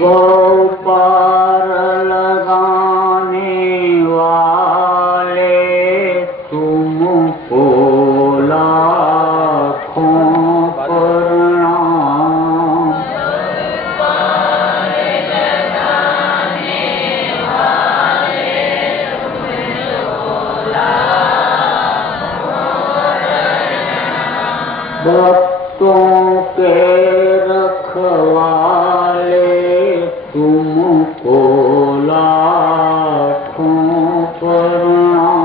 गौ पार लगाने वाले तुमको लाखों प्रणाम। भक्तों के रखवाले तुमको लाखों प्रणाम।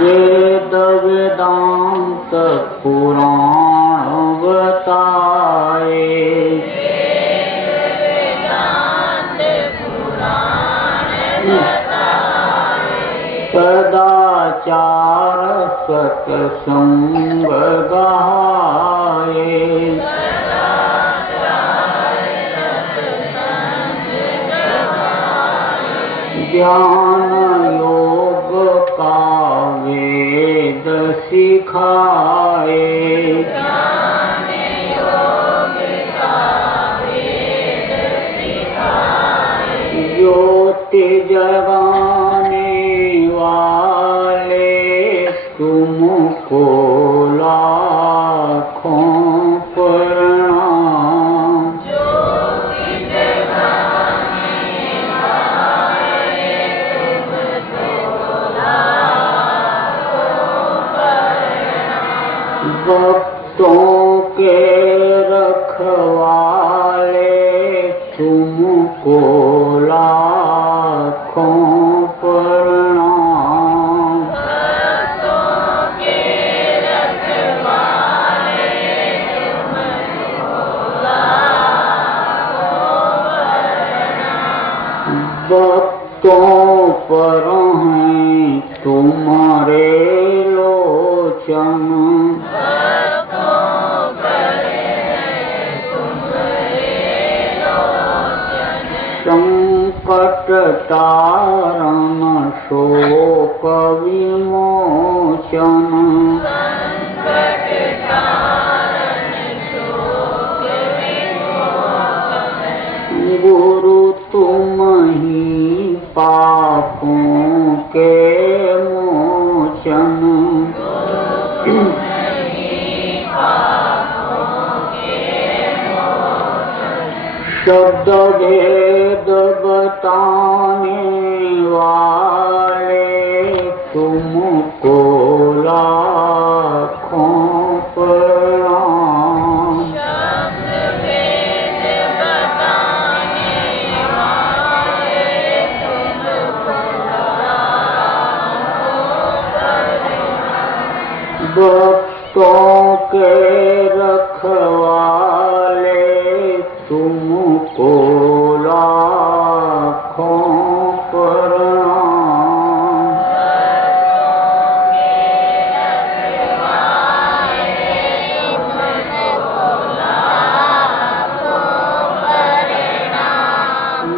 वेद वेदांत पुराण बताए, सदाचार सत्संग गाए। ज्ञान योग का वेद सिखाए। ज्योति जगाने वाले तुमको लाखों प्रणाम। भक्तों के रखवाले तुमको लाखों प्रणाम। भक्तों पर हैं तुम्हारे लोचन, संकट तारण शोक विमोचन। गुरु तुम ही पापों के मोचन। शब्द भेद बताने वाले तुमको लाखों प्रणाम। भक्तों के रखवाले तुमको लाखों प्रणाम।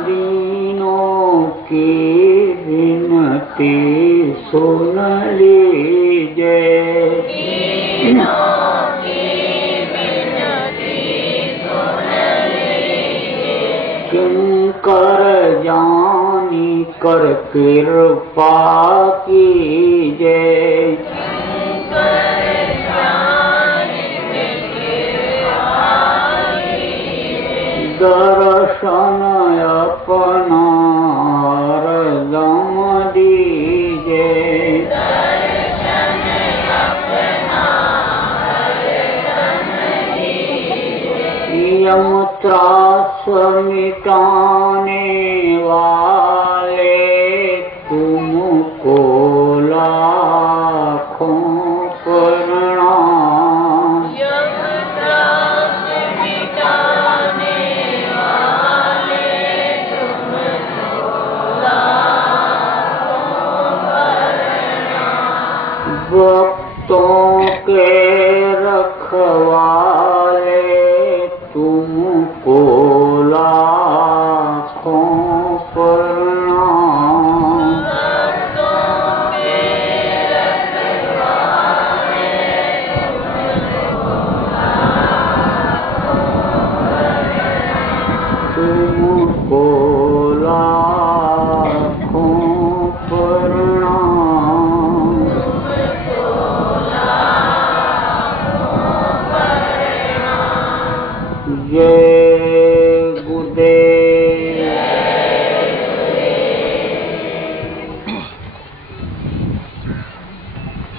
दीनों की विनती सुन लीजिए, किंकर जानी कर कृपा कीजिए। दर्शन अपना हरदम दीजिए। यम त्रास मिटाने वाले तुमको लाखों प्रणाम। भक्तों के रखवाले तुमको लाखों तुमको लाखों प्रणाम। जय गुरुदेव।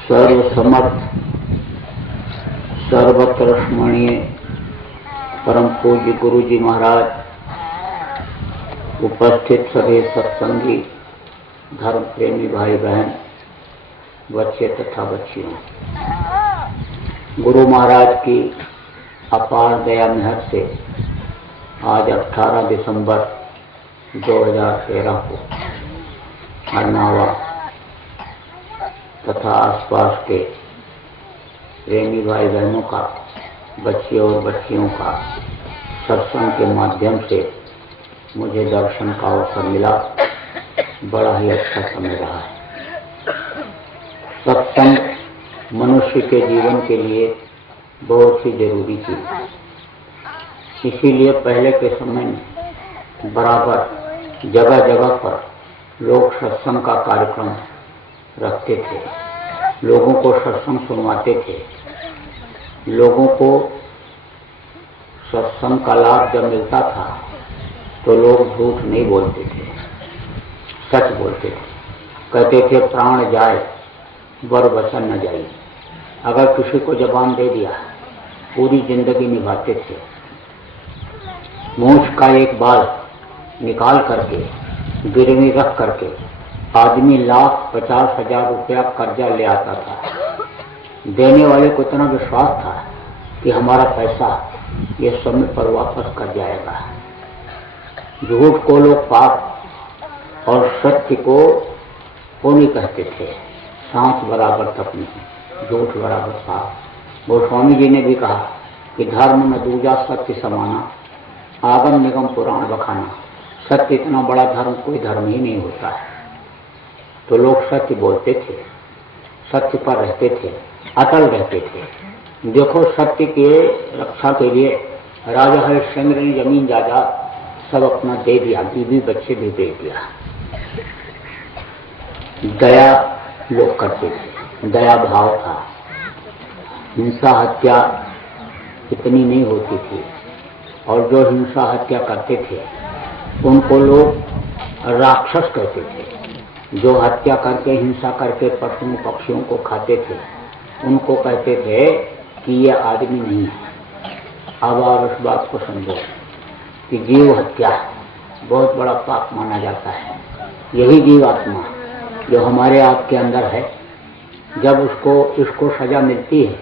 सर्वसमर्थ सर्वत्र स्मरणीय परम पूज्य गुरु जी महाराज, उपस्थित सभी सत्संगी, धर्म प्रेमी भाई बहन, बच्चे तथा बच्चियों, गुरु महाराज की अपार दया मेहर से आज 18 दिसंबर 2013 को हरनावा तथा आसपास के प्रेमी भाई बहनों का, बच्चियों और बच्चियों का सत्संग के माध्यम से मुझे दर्शन का अवसर मिला। बड़ा ही अच्छा समय रहा है। सत्संग मनुष्य के जीवन के लिए बहुत ही जरूरी चीज है। इसीलिए पहले के समय में बराबर जगह जगह पर लोग सत्संग का कार्यक्रम रखते थे, लोगों को सत्संग सुनवाते थे। लोगों को सत्संग का लाभ जब मिलता था तो लोग झूठ नहीं बोलते थे, सच बोलते थे। कहते थे प्राण जाए वर वचन न जाए। अगर किसी को जबान दे दिया पूरी जिंदगी निभाते थे। मूंछ का एक बाल निकाल करके गिरवी रख करके आदमी 1,50,000 रुपया कर्जा ले आता था। देने वाले को इतना विश्वास था कि हमारा पैसा ये समय पर वापस कर जाएगा। झूठ को लोग पाप और सत्य को पुण्य कहते थे। सांस बराबर तप नहीं, झूठ बराबर पाप। गोस्वामी जी ने भी कहा कि धर्म में दूजा सत्य समाना, आगम निगम पुराण बखाना। सत्य इतना बड़ा धर्म कोई धर्म ही नहीं होता है। तो लोग सत्य बोलते थे, सत्य पर रहते थे, अटल रहते थे। देखो सत्य के रक्षा के लिए राजा हरिश्चंद्र ने जमीन जायदाद सब अपना दे दिया, बीवी बच्चे भी दे दिया। दया लोग करते थे, दया भाव था। हिंसा हत्या इतनी नहीं होती थी, और जो हिंसा हत्या करते थे उनको लोग राक्षस कहते थे। जो हत्या करके हिंसा करके पशुओं पक्षियों को खाते थे उनको कहते थे कि ये आदमी नहीं है। अब आप उस बात को समझो कि जीव हत्या बहुत बड़ा पाप माना जाता है। यही जीवात्मा जो हमारे आपके अंदर है, जब इसको सजा मिलती है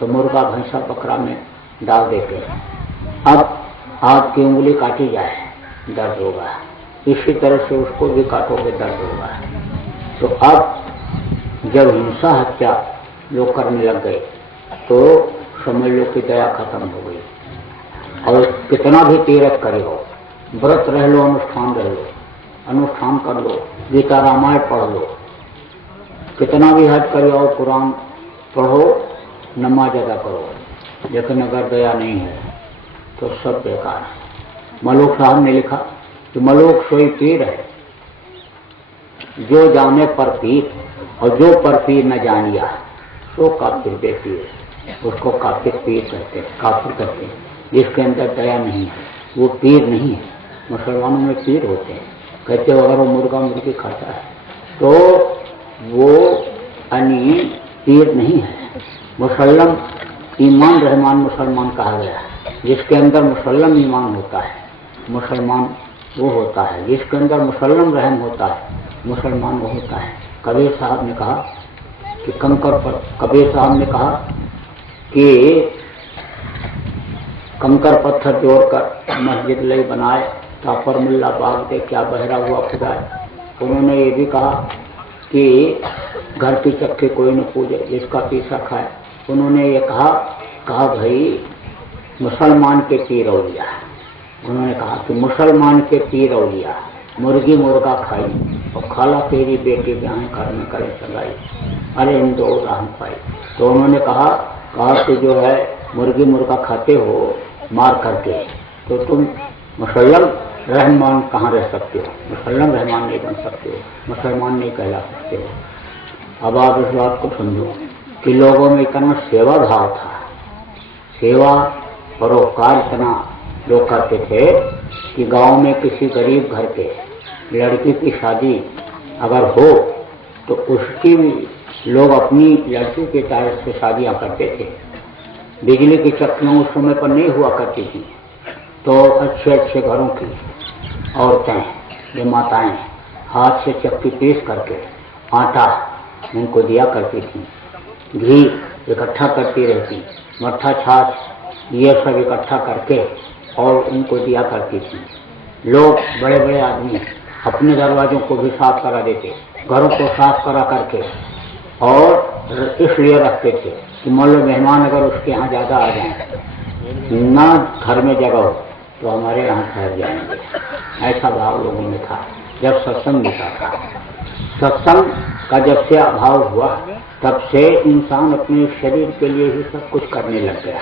तो मुर्गा भैंसा बकरा में डाल देते हैं। अब आपकी उंगली काटी जाए दर्द होगा, इसी तरह से उसको भी काटोगे दर्द होगा। तो अब जब हिंसा हत्या लोग करने लग गए तो समझ लो कि दया खत्म हो गई। और कितना भी तीरथ करे हो, व्रत रह लो, अनुष्ठान रह लो, अनुष्ठान कर लो, गीता रामायण पढ़ लो, कितना भी हज करे हो, कुरान पढ़ो, नमाज अदा करो, लेकिन अगर दया नहीं है तो सब बेकार है। मलूक साहब ने लिखा कि मलूक सोई पीर है जो जाने पर पीर, और जो पर पीर न जानिया तो काफिर बेपीर। उसको काफिर पीर कहते हैं, काफिर कहते हैं जिसके अंदर दया नहीं है, वो पीर नहीं है। मुसलमानों में पीर होते हैं, कहते हो अगर वो मुर्गा मुर्गी खाता है तो वो पीर नहीं है। मुसल्लम ईमान रहमान मुसलमान कहा गया है। जिसके अंदर मुसल्लम ईमान होता है मुसलमान वो होता है। जिसके अंदर मुसल्लम रहम होता है मुसलमान वो होता है। कबीर साहब ने कहा कि कबीर साहब ने कहा कि कंकर पत्थर जोड़कर मस्जिद लई बनाए, तापर मुल्ला बाग दे क्या बहरा हुआ खुदाए। उन्होंने ये भी कहा कि घर की चक्की कोई न पूजे जिसका पीसा खाए। उन्होंने ये कहा भाई मुसलमान के पीर औलिया। उन्होंने कहा कि मुसलमान के पीर औलिया मुर्गी मुर्गा खाई और खाला तेरी बेटी ब्याह घर में करे सगाई, अरे इन दो राह पाई। तो उन्होंने कहा कि जो है मुर्गी मुर्गा खाते हो मार करके, तो तुम मुसल्लम रहमान कहाँ रह सकते हो, मुसल्लम रहमान नहीं बन सकते हो, मुसलमान नहीं कहला सकते हो। अब आप इस बात को समझो कि लोगों में इतना सेवा भाव था, सेवा परोपकार इतना लोग करते थे कि गांव में किसी गरीब घर के लड़की की शादी अगर हो तो उसकी लोग अपनी लड़की के तारीफ से शादियां करते थे। बिजली की चक्कियां उस समय पर नहीं हुआ करती थी, तो अच्छे अच्छे घरों की औरतें ये माताएं हाथ से चक्की पीस करके आटा उनको दिया करती थी, घी इकट्ठा करती रहती, मट्ठा छाछ ये सब इकट्ठा करके और उनको दिया करती थी। लोग बड़े बड़े आदमी अपने दरवाजों को भी साफ करा देते, घरों को साफ करा करके, और इसलिए रखते थे कि मान लो मेहमान अगर उसके यहाँ ज्यादा आ जाए ना घर में जगह हो तो हमारे यहाँ ठहर जाएंगे। ऐसा भाव लोगों में था जब सत्संग मिलता था। सत्संग का जब से अभाव हुआ तब से इंसान अपने शरीर के लिए ही सब कुछ करने लग गया,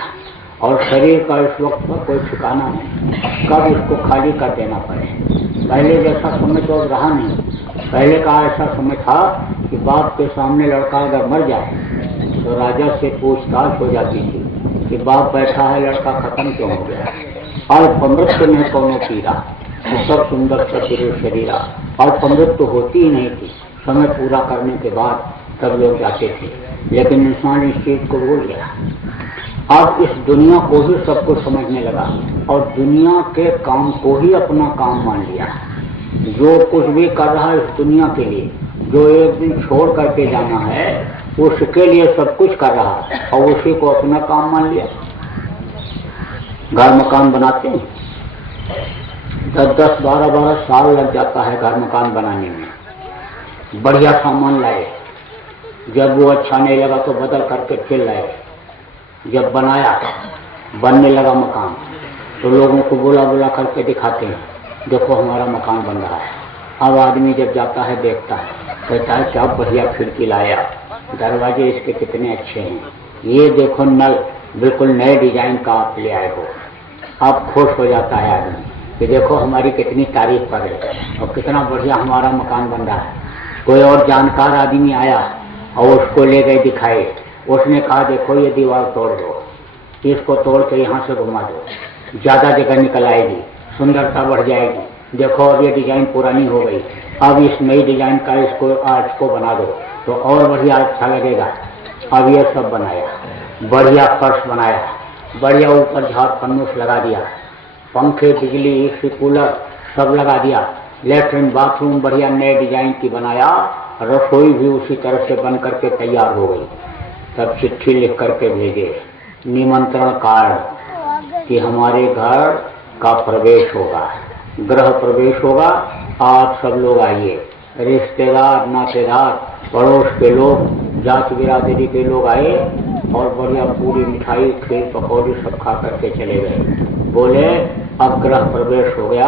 और शरीर का इस वक्त पर कोई ठिकाना नहीं, कब इसको खाली कर देना पड़े। पहले जैसा समय तो अब रहा नहीं। पहले का ऐसा समय था कि बाप के सामने लड़का अगर मर जाए तो राजा से पूछताछ हो जाती थी कि बाप बैठा है, लड़का खत्म क्यों हो गया। अल्पमृत्यु में कौनो पीरा, सब सुंदर सचिर शरीरा। अल्पमृत्यु होती ही नहीं थी, समय पूरा करने के बाद सब लोग जाते थे, लेकिन इंसान इस चीज को भूल गया। अब इस दुनिया को ही सब कुछ समझने लगा और दुनिया के काम को ही अपना काम मान लिया। जो कुछ भी कर रहा है इस दुनिया के लिए, जो एक दिन छोड़ करके जाना है उसके लिए सब कुछ कर रहा है और उसी को अपना काम मान लिया। घर मकान बनाते हैं, 10-10, 12-12 साल लग जाता है घर मकान बनाने में। बढ़िया सामान लाए, जब वो अच्छा नहीं लगा तो बदल करके फिर लाए। जब बनाया, बनने लगा मकान, तो लोगों को बुला बुला करके दिखाते हैं, देखो हमारा मकान बन रहा है। अब आदमी जब जाता है देखता है, कहता है क्या बढ़िया खिड़की लाया, दरवाजे इसके कितने अच्छे हैं, ये देखो नल बिल्कुल नए डिजाइन का आप ले आए हो। अब खुश हो जाता है आदमी कि देखो हमारी कितनी तारीफ कर रहे और कितना बढ़िया हमारा मकान बन रहा है। कोई और जानकार आदमी आया और उसको ले गए दिखाए, उसने कहा देखो ये दीवार तोड़ दो, इसको तोड़ के यहाँ से घुमा दो, ज्यादा जगह निकल आएगी, सुंदरता बढ़ जाएगी। देखो अब ये डिजाइन पुरानी हो गई, अब इस नई डिजाइन का इसको आर्ट को बना दो तो और बढ़िया अच्छा लगेगा। अब ये सब बनाया, बढ़िया फर्श बनाया, बढ़िया ऊपर झाड़ फन्नूस लगा दिया, पंखे बिजली एसी कूलर सब लगा दिया, लेटरिन बाथरूम बढ़िया नए डिजाइन की बनाया, रसोई भी उसी तरह से बन करके तैयार हो गई। तब चिट्ठी लिख करके भेजे, निमंत्रण कार्ड कि हमारे घर का प्रवेश होगा, गृह प्रवेश होगा, आप सब लोग आइए। रिश्तेदार नातेदार पड़ोस के लोग जात बिरादरी के लोग आए और बढ़िया पूरी मिठाई खीर पकौड़ी सब खा करके चले गए। बोले अब गृह प्रवेश हो गया,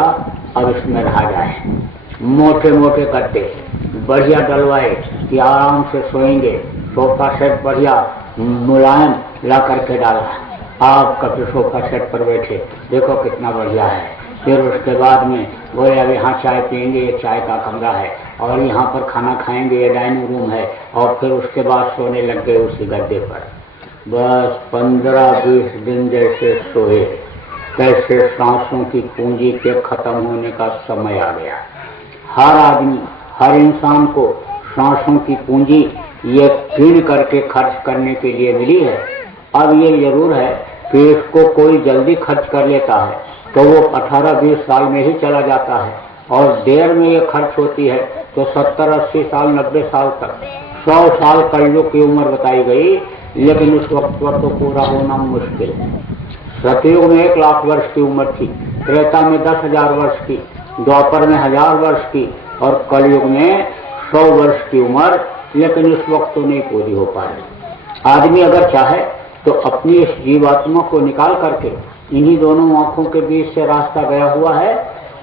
अब इसमें रहा जाए। मोटे मोटे कट्टे बढ़िया डलवाए कि आराम से सोएंगे, सोफा सेट बढ़िया मुलायम ला करके डाला, आप कभी सोफा सेट पर बैठे, देखो कितना बढ़िया है। फिर उसके बाद में बोले अब यहाँ चाय पियेंगे, ये चाय का कमरा है, और यहाँ पर खाना खाएंगे, ये डाइनिंग रूम है, और फिर उसके बाद सोने लग गए उसी गद्दे पर। बस 15-20 दिन जैसे सोए, कैसे सांसों की पूंजी के खत्म होने का समय आ गया। हर आदमी, हर इंसान को सांसों की पूंजी ये गिन करके खर्च करने के लिए मिली है। अब ये जरूर है कि इसको कोई जल्दी खर्च कर लेता है तो वो 18-20 साल में ही चला जाता है, और देर में ये खर्च होती है तो 70-80 साल 90 साल तक, 100 साल कलयुग की उम्र बताई गई, लेकिन उस वक्त पर तो पूरा होना मुश्किल। सतयुग में 1 लाख वर्ष की उम्र थी, त्रेता में 10,000 वर्ष की, द्वापर में 1000 वर्ष की, और कलयुग में 100 वर्ष की उम्र, लेकिन इस वक्त तो नहीं पूरी हो पा रही। आदमी अगर चाहे तो अपनी इस जीवात्मा को निकाल करके इन्हीं दोनों आंखों के बीच से रास्ता गया हुआ है,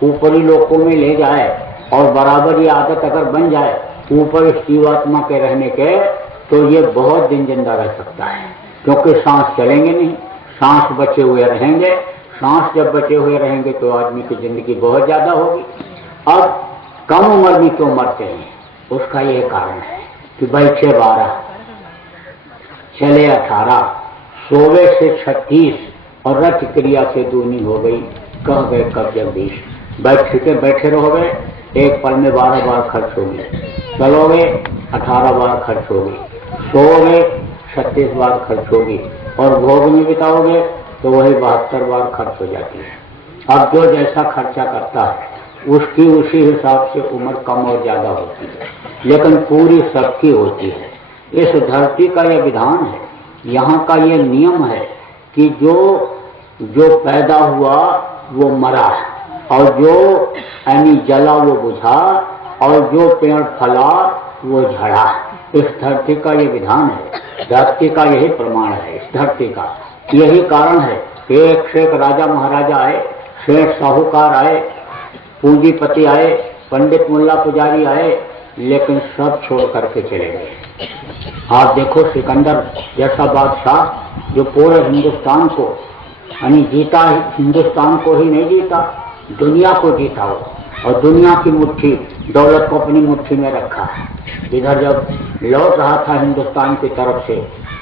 ऊपरी लोकों में ले जाए, और बराबर ये आदत अगर बन जाए ऊपर इस जीवात्मा के रहने के, तो ये बहुत दिन जिंदा रह सकता है, क्योंकि सांस चलेंगे नहीं, सांस बचे हुए रहेंगे, सांस जब बचे हुए रहेंगे तो आदमी की जिंदगी बहुत ज्यादा होगी। अब कम उम्र में क्यों मरते हैं, उसका यह कारण है कि बैठे 12, चले 18, सोवे से 36 और रथ क्रिया से दूनी हो गई। कह गए कब जगदीश, बैठे रहोगे, एक पल में 12 बार खर्च होगी, चलोगे 18 बार खर्च होगी, सोओगे 36 बार खर्च होगी, और भोग में बिताओगे तो वही 72 बार खर्च हो जाती है। अब जो जैसा खर्चा करता है उसकी उसी हिसाब से उम्र कम और ज्यादा होती है, लेकिन पूरी सबकी होती है। इस धरती का यह विधान है, यहाँ का यह नियम है कि जो पैदा हुआ वो मरा, और जो यानी जला वो बुझा, और जो पेड़ फला वो झड़ा। इस धरती का ये विधान है, धरती का यही प्रमाण है। इस धरती का यही कारण है कि एक से एक राजा महाराजा आए, सेठ साहूकार आए, पूंजीपति आए, पंडित मुल्ला पुजारी आए, लेकिन सब छोड़ करके चले गए। आप देखो सिकंदर जैसा बादशाह जो पूरे हिंदुस्तान को यानी जीता, हिंदुस्तान को ही नहीं जीता, दुनिया को जीता हो, और दुनिया की मुट्ठी दौलत को अपनी मुट्ठी में रखा है। इधर जब लौट रहा था हिंदुस्तान की तरफ से,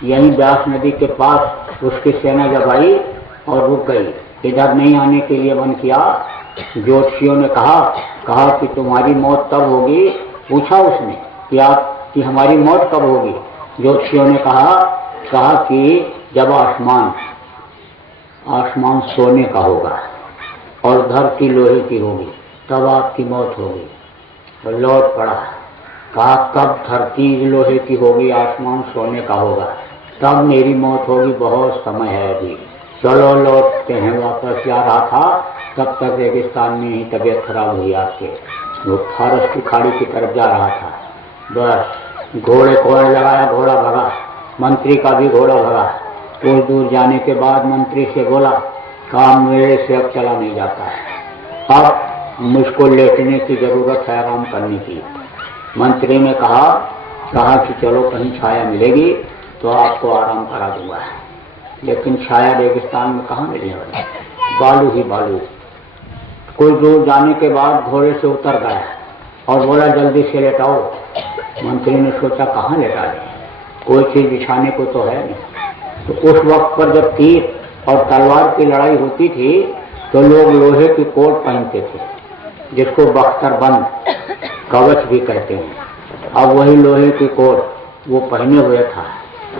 यहीं व्यास नदी के पास उसकी सेना जब आई और रुक गई, इधर नहीं आने के लिए मन किया। ज्योतिषियों ने कहा कि तुम्हारी मौत तब होगी। पूछा उसने कि हमारी मौत कब होगी। ज्योतिषियों ने कहा कि जब आसमान सोने का होगा और धरती लोहे की होगी, तब आपकी मौत होगी। तो लौट पड़ा, कहा कब धरती लोहे की होगी, आसमान सोने का होगा, तब मेरी मौत होगी, बहुत समय है अभी, चलो लौटते हैं। वापस जा रहा था, तब तक रेगिस्तान में ही तबीयत खराब हुई आपके। वो फारस की खाड़ी की तरफ जा रहा था, बस घोड़े लगाया, घोड़ा भगा, मंत्री का भी घोड़ा भगा। कुछ दूर जाने के बाद मंत्री से बोला, काम मेरे से अब चला नहीं जाता है, अब मुझको लेटने की जरूरत है, आराम करने की। मंत्री ने कहा कि चलो कहीं छाया मिलेगी तो आपको आराम करा दूंगा, लेकिन छाया रेगिस्तान में कहाँ मिलने वाली, बालू ही बालू। कुछ दूर जाने के बाद घोड़े से उतर गया और बोला जल्दी से लेटाओ। मंत्री ने सोचा कहाँ लेटा ले, कोई चीज बिछाने को तो है नहीं। तो उस वक्त पर जब तीर और तलवार की लड़ाई होती थी तो लोग लोहे की कोट पहनते थे, जिसको बख्तरबंद कवच भी कहते हैं। अब वही लोहे की कोट वो पहने हुए था,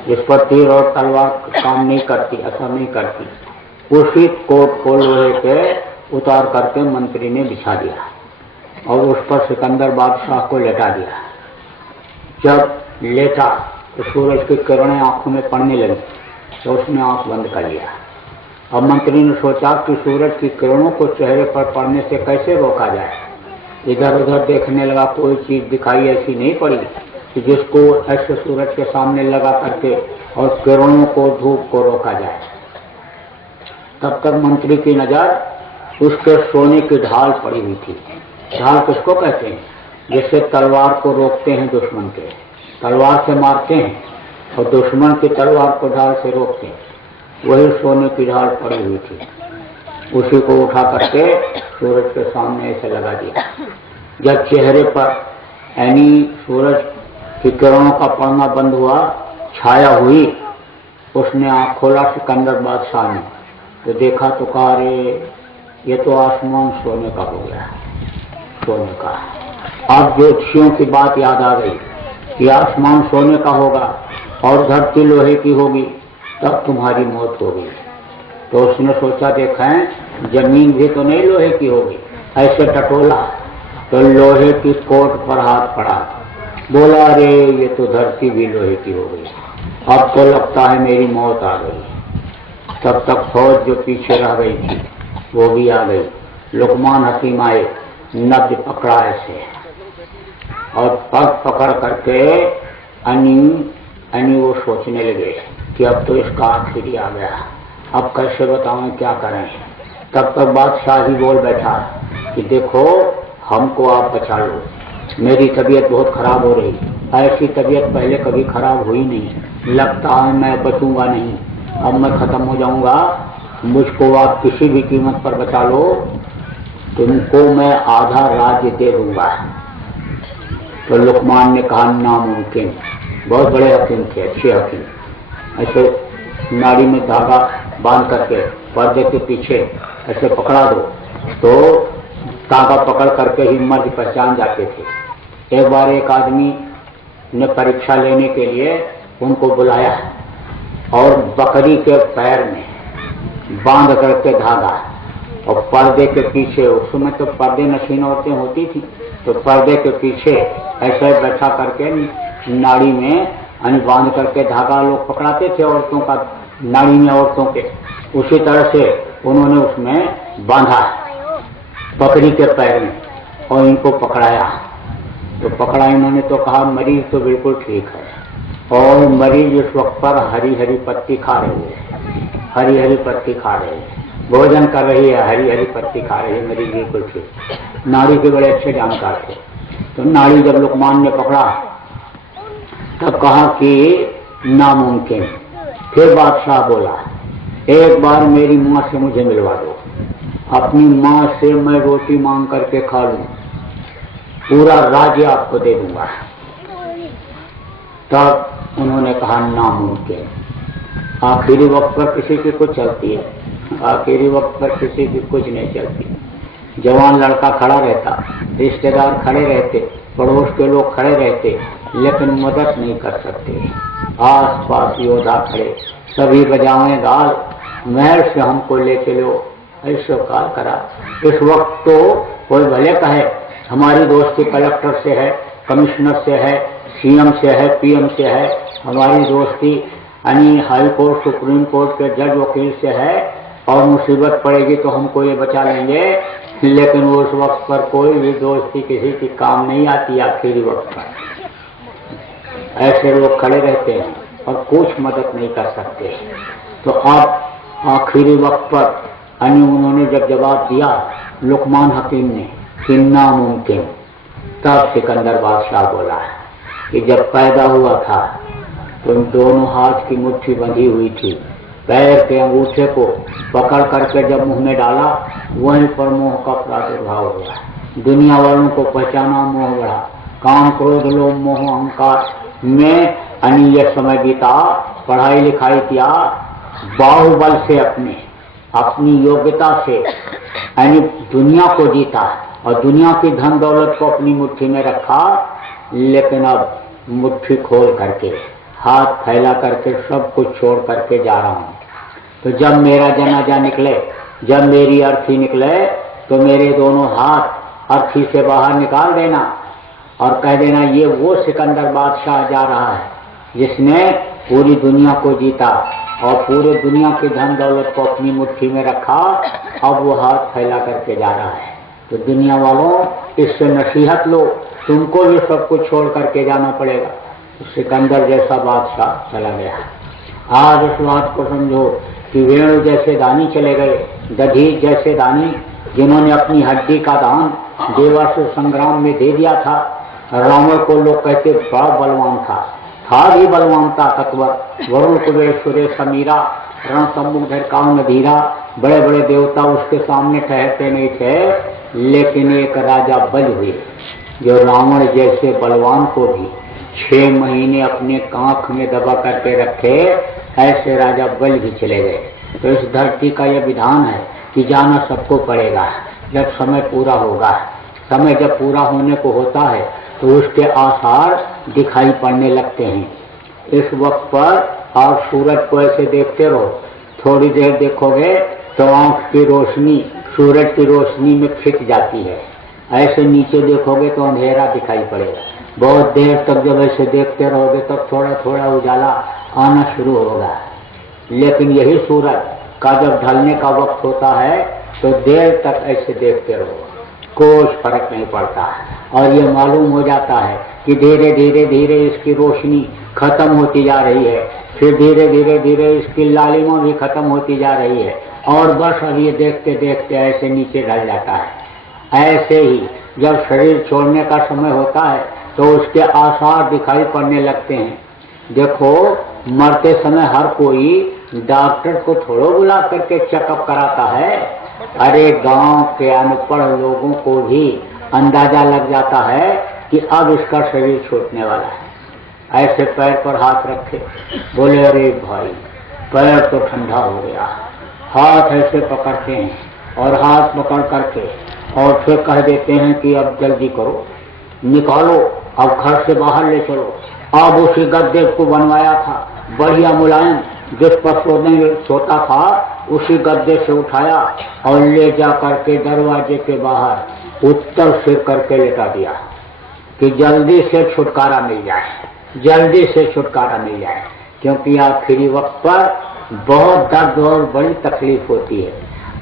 जिस पर तीर और तलवार काम नहीं करती, असर नहीं करती। उसी कोट को लोहे के उतार करके मंत्री ने बिछा दिया और उस पर सिकंदर बादशाह को लेटा दिया। जब लेटा तो सूरज की किरणें आंखों में पड़ने लगी, तो उसने आंख बंद कर लिया। अब मंत्री ने सोचा कि सूरज की किरणों को चेहरे पर पड़ने से कैसे रोका जाए। इधर उधर देखने लगा, कोई चीज दिखाई ऐसी नहीं पड़ी कि जिसको ऐसे सूरज के सामने लगा करके और किरणों को, धूप को रोका जाए। तब तक मंत्री की नजर उसके सोने की ढाल पड़ी हुई थी। ढाल किसको कहते हैं, जिससे तलवार को रोकते हैं दुश्मन के, तलवार से मारते हैं और दुश्मन की तलवार को ढाल से रोकते हैं। वही सोने की ढाल पड़ी हुई थी, उसी को उठा करके सूरज के सामने ऐसे लगा दिया। जब चेहरे पर यानी सूरज की किरणों का पड़ना बंद हुआ, छाया हुई, उसने आंख खोला सिकंदर बादशाह ने, तो देखा तो कहा रे ये तो आसमान सोने का हो गया, सोने का। अब ज्योतिषियों की बात याद आ गई कि आसमान सोने का होगा और धरती लोहे की होगी, तब तुम्हारी मौत होगी। तो उसने सोचा देखें जमीन भी तो नहीं लोहे की होगी, ऐसे टटोला तो लोहे की कोट पर हाथ पड़ा, बोला रे ये तो धरती भी लोहे की हो गई, अब तो लगता है मेरी मौत आ गई। तब तक फौज जो पीछे रह गई थी वो भी आ गई। लुकमान हकीम आए, नब्ज पकड़ा ऐसे और पग पकड़ करके अनि वो सोचने लगे कि अब तो इसका आखिरी आ गया, अब कैसे बताएं क्या करें। तब तक बादशाह ही बोल बैठा कि देखो हमको आप बचा लो, मेरी तबीयत बहुत खराब हो रही, ऐसी तबीयत पहले कभी खराब हुई नहीं, लगता है मैं बचूंगा नहीं, अब मैं खत्म हो जाऊंगा, मुझको आप किसी भी कीमत पर बचा लो, तुमको मैं आधा राज्य दे दूंगा। तो लुकमान ने कहा नामुमकिन। बहुत बड़े हकीम थे, अच्छे हकीम। ऐसे नाड़ी में धागा बांध करके पर्दे के पीछे ऐसे पकड़ा दो तो धागा पकड़ करके ही मर्द पहचान जाते थे। एक बार एक आदमी ने परीक्षा लेने के लिए उनको बुलाया और बकरी के पैर में बांध करके धागा और पर्दे के पीछे, उस समय तो पर्दे नशीन औरतें होती थी, तो पर्दे के पीछे ऐसे बैठा करके नाड़ी में बांध करके धागा लोग पकड़ाते थे औरतों का, नाड़ी में औरतों के। उसी तरह से उन्होंने उसमें बांधा बकरी के पैर में और इनको पकड़ाया। तो पकड़ा इन्होंने तो कहा मरीज तो बिल्कुल ठीक है। और मरीज इस वक्त पर हरी हरी पत्ती खा रही है, हरी हरी पत्ती खा रही है, भोजन कर रही है, हरी हरी पत्ती खा रही है, मरीज बिल्कुल ठीक। नाड़ी के बड़े अच्छे जानकार थे। तो नाड़ी जब लुकमान ने पकड़ा तब कहा कि नामुमकिन। फिर बादशाह बोला एक बार मेरी माँ से मुझे मिलवा दो, अपनी माँ से मैं रोटी मांग करके खा लूं, पूरा राज्य आपको दे दूंगा। तब उन्होंने कहा नामुमकिन। आखिरी वक्त पर किसी की कुछ चलती है, आखिरी वक्त पर किसी की कुछ नहीं चलती। जवान लड़का खड़ा रहता, रिश्तेदार खड़े रहते, पड़ोस के लोग खड़े रहते, लेकिन मदद नहीं कर सकते। आस पास योद्धा खड़े, सभी बजावें गाल, महल से हमको ले चलो, ऐसे काल करा। इस वक्त तो कोई भले कहे हमारी दोस्ती कलेक्टर से है, कमिश्नर से है, सीएम से है, पीएम से है, हमारी दोस्ती हाई कोर्ट सुप्रीम कोर्ट के जज वकील से है, और मुसीबत पड़ेगी तो हमको ये बचा लेंगे। लेकिन उस वक्त पर कोई भी दोस्ती किसी की काम नहीं आती। आखिरी वक्त पर ऐसे लोग खड़े रहते हैं और कुछ मदद नहीं कर सकते। तो अब आखिरी वक्त पर उन्होंने जब जवाब दिया लुकमान हकीम ने कि नामुमकिन, तब सिकंदर बादशाह बोला कि जब पैदा हुआ था तो दोनों हाथ की मुट्ठी बंधी हुई थी, पैर के अंगूठे को पकड़ करके जब मुंह में डाला वहीं पर मोह का प्रादुर्भाव हुआ। दुनिया वालों को पहचाना, मोह बढ़ा, काम क्रोध लोभ मोह अहंकार में यह समय बीता, पढ़ाई लिखाई किया, बाहुबल से अपनी योग्यता से दुनिया को जीता और दुनिया की धन दौलत को अपनी मुट्ठी में रखा। लेकिन अब मुट्ठी खोल करके, हाथ फैला करके सब कुछ छोड़ करके जा रहा हूं। तो जब मेरा जनाजा निकले, जब मेरी अर्थी निकले, तो मेरे दोनों हाथ अर्थी से बाहर निकाल देना और कह देना ये वो सिकंदर बादशाह जा रहा है जिसने पूरी दुनिया को जीता और पूरे दुनिया की धन दौलत को अपनी मुट्ठी में रखा। अब वो हाथ फैला करके जा रहा है। तो दुनिया वालों, इससे नसीहत लो, तुमको भी सब कुछ छोड़ करके जाना पड़ेगा। तो सिकंदर जैसा बादशाह चला गया। आज इस बात को समझो कि वेणु जैसे दानी चले गए, दधीच जैसे दानी जिन्होंने अपनी हड्डी का दान देवासुर संग्राम में दे दिया था। रावण को लोग कहते बड़ा बलवान था भी बलवान ताकतवर, वरुण कुबेर सुरेश समीरा, रण सम्मुख काउन धीरा, बड़े बड़े देवता उसके सामने ठहरते नहीं थे। लेकिन एक राजा बल हुए जो रावण जैसे बलवान को भी 6 महीने अपने कांख में दबा करके रखे, ऐसे राजा बल भी चले गए। तो इस धरती का यह विधान है कि जाना सबको पड़ेगा जब समय पूरा होगा। समय जब पूरा होने को होता है तो उसके आसार दिखाई पड़ने लगते हैं। इस वक्त पर आप सूरज को ऐसे देखते रहो, थोड़ी देर देखोगे तो आंख की रोशनी सूरज की रोशनी में खिंच जाती है। ऐसे नीचे देखोगे तो अंधेरा दिखाई पड़ेगा। बहुत देर तक जब ऐसे देखते रहोगे तो थोड़ा थोड़ा उजाला आना शुरू होगा। लेकिन यही सूरज का जब ढलने का वक्त होता है तो देर तक ऐसे देखते रहो, कुछ फर्क नहीं पड़ता। और ये मालूम हो जाता है कि धीरे धीरे धीरे इसकी रोशनी खत्म होती जा रही है, फिर धीरे धीरे धीरे इसकी लालिमा भी खत्म होती जा रही है, और बस अब ये देखते देखते ऐसे नीचे ढल जाता है। ऐसे ही जब शरीर छोड़ने का समय होता है तो उसके आसार दिखाई पड़ने लगते हैं। देखो मरते समय हर कोई डॉक्टर को थोड़ा बुला करके चेकअप कराता है। अरे गांव के अनपढ़ लोगों को भी अंदाजा लग जाता है कि अब इसका शरीर छूटने वाला है। ऐसे पैर पर हाथ रखे, बोले अरे भाई पैर तो ठंडा हो गया। हाथ ऐसे पकड़ते हैं और हाथ पकड़ करके और फिर कह देते हैं कि अब जल्दी करो, निकालो, अब घर से बाहर ले चलो। अब उसी गद्दे को बनवाया था बढ़िया मुलायम, जिस पर सोता था, उसी गद्दे से उठाया और ले जा करके दरवाजे के बाहर उत्तर सिर करके लेटा दिया कि जल्दी से छुटकारा मिल जाए, जल्दी से छुटकारा मिल जाए। क्योंकि आखिरी वक्त पर बहुत दर्द और बड़ी तकलीफ होती है।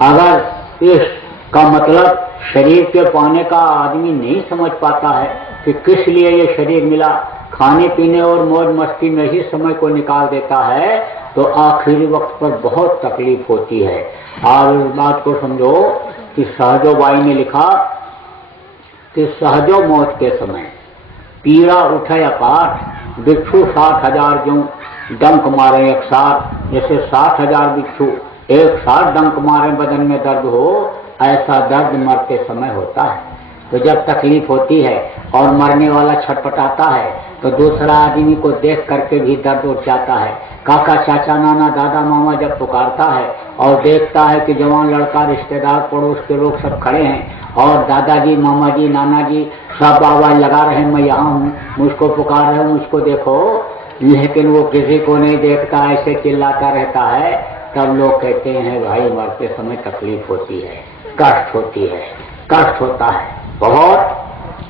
अगर इसका मतलब शरीर के पाने का आदमी नहीं समझ पाता है कि किस लिए ये शरीर मिला, खाने पीने और मौज मस्ती में ही समय को निकाल देता है, तो आखिरी वक्त पर बहुत तकलीफ होती है। और इस बात को समझो कि सहजोबाई ने लिखा कि सहजो मौत के समय पीड़ा उठे अपार, बिच्छू 60,000 जो डंक मारे एक साथ। जैसे 60,000 बिच्छू एक साथ डंक मारे, बदन में दर्द हो, ऐसा दर्द मरते समय होता है। तो जब तकलीफ होती है और मरने वाला छटपटाता है तो दूसरा आदमी को देख करके भी दर्द उठ जाता है। काका, चाचा, नाना, दादा, मामा जब पुकारता है और देखता है कि जवान लड़का, रिश्तेदार, पड़ोस के लोग सब खड़े हैं और दादाजी, मामा जी, नाना जी सब आवाज लगा रहे हैं, मैं यहाँ हूँ, मुझको पुकार रहे हो, मुझको देखो, लेकिन वो किसी को नहीं देखता, ऐसे चिल्लाता रहता है। तब लोग कहते हैं भाई मरते समय तकलीफ होती है, कष्ट होती है, कष्ट होता है बहुत।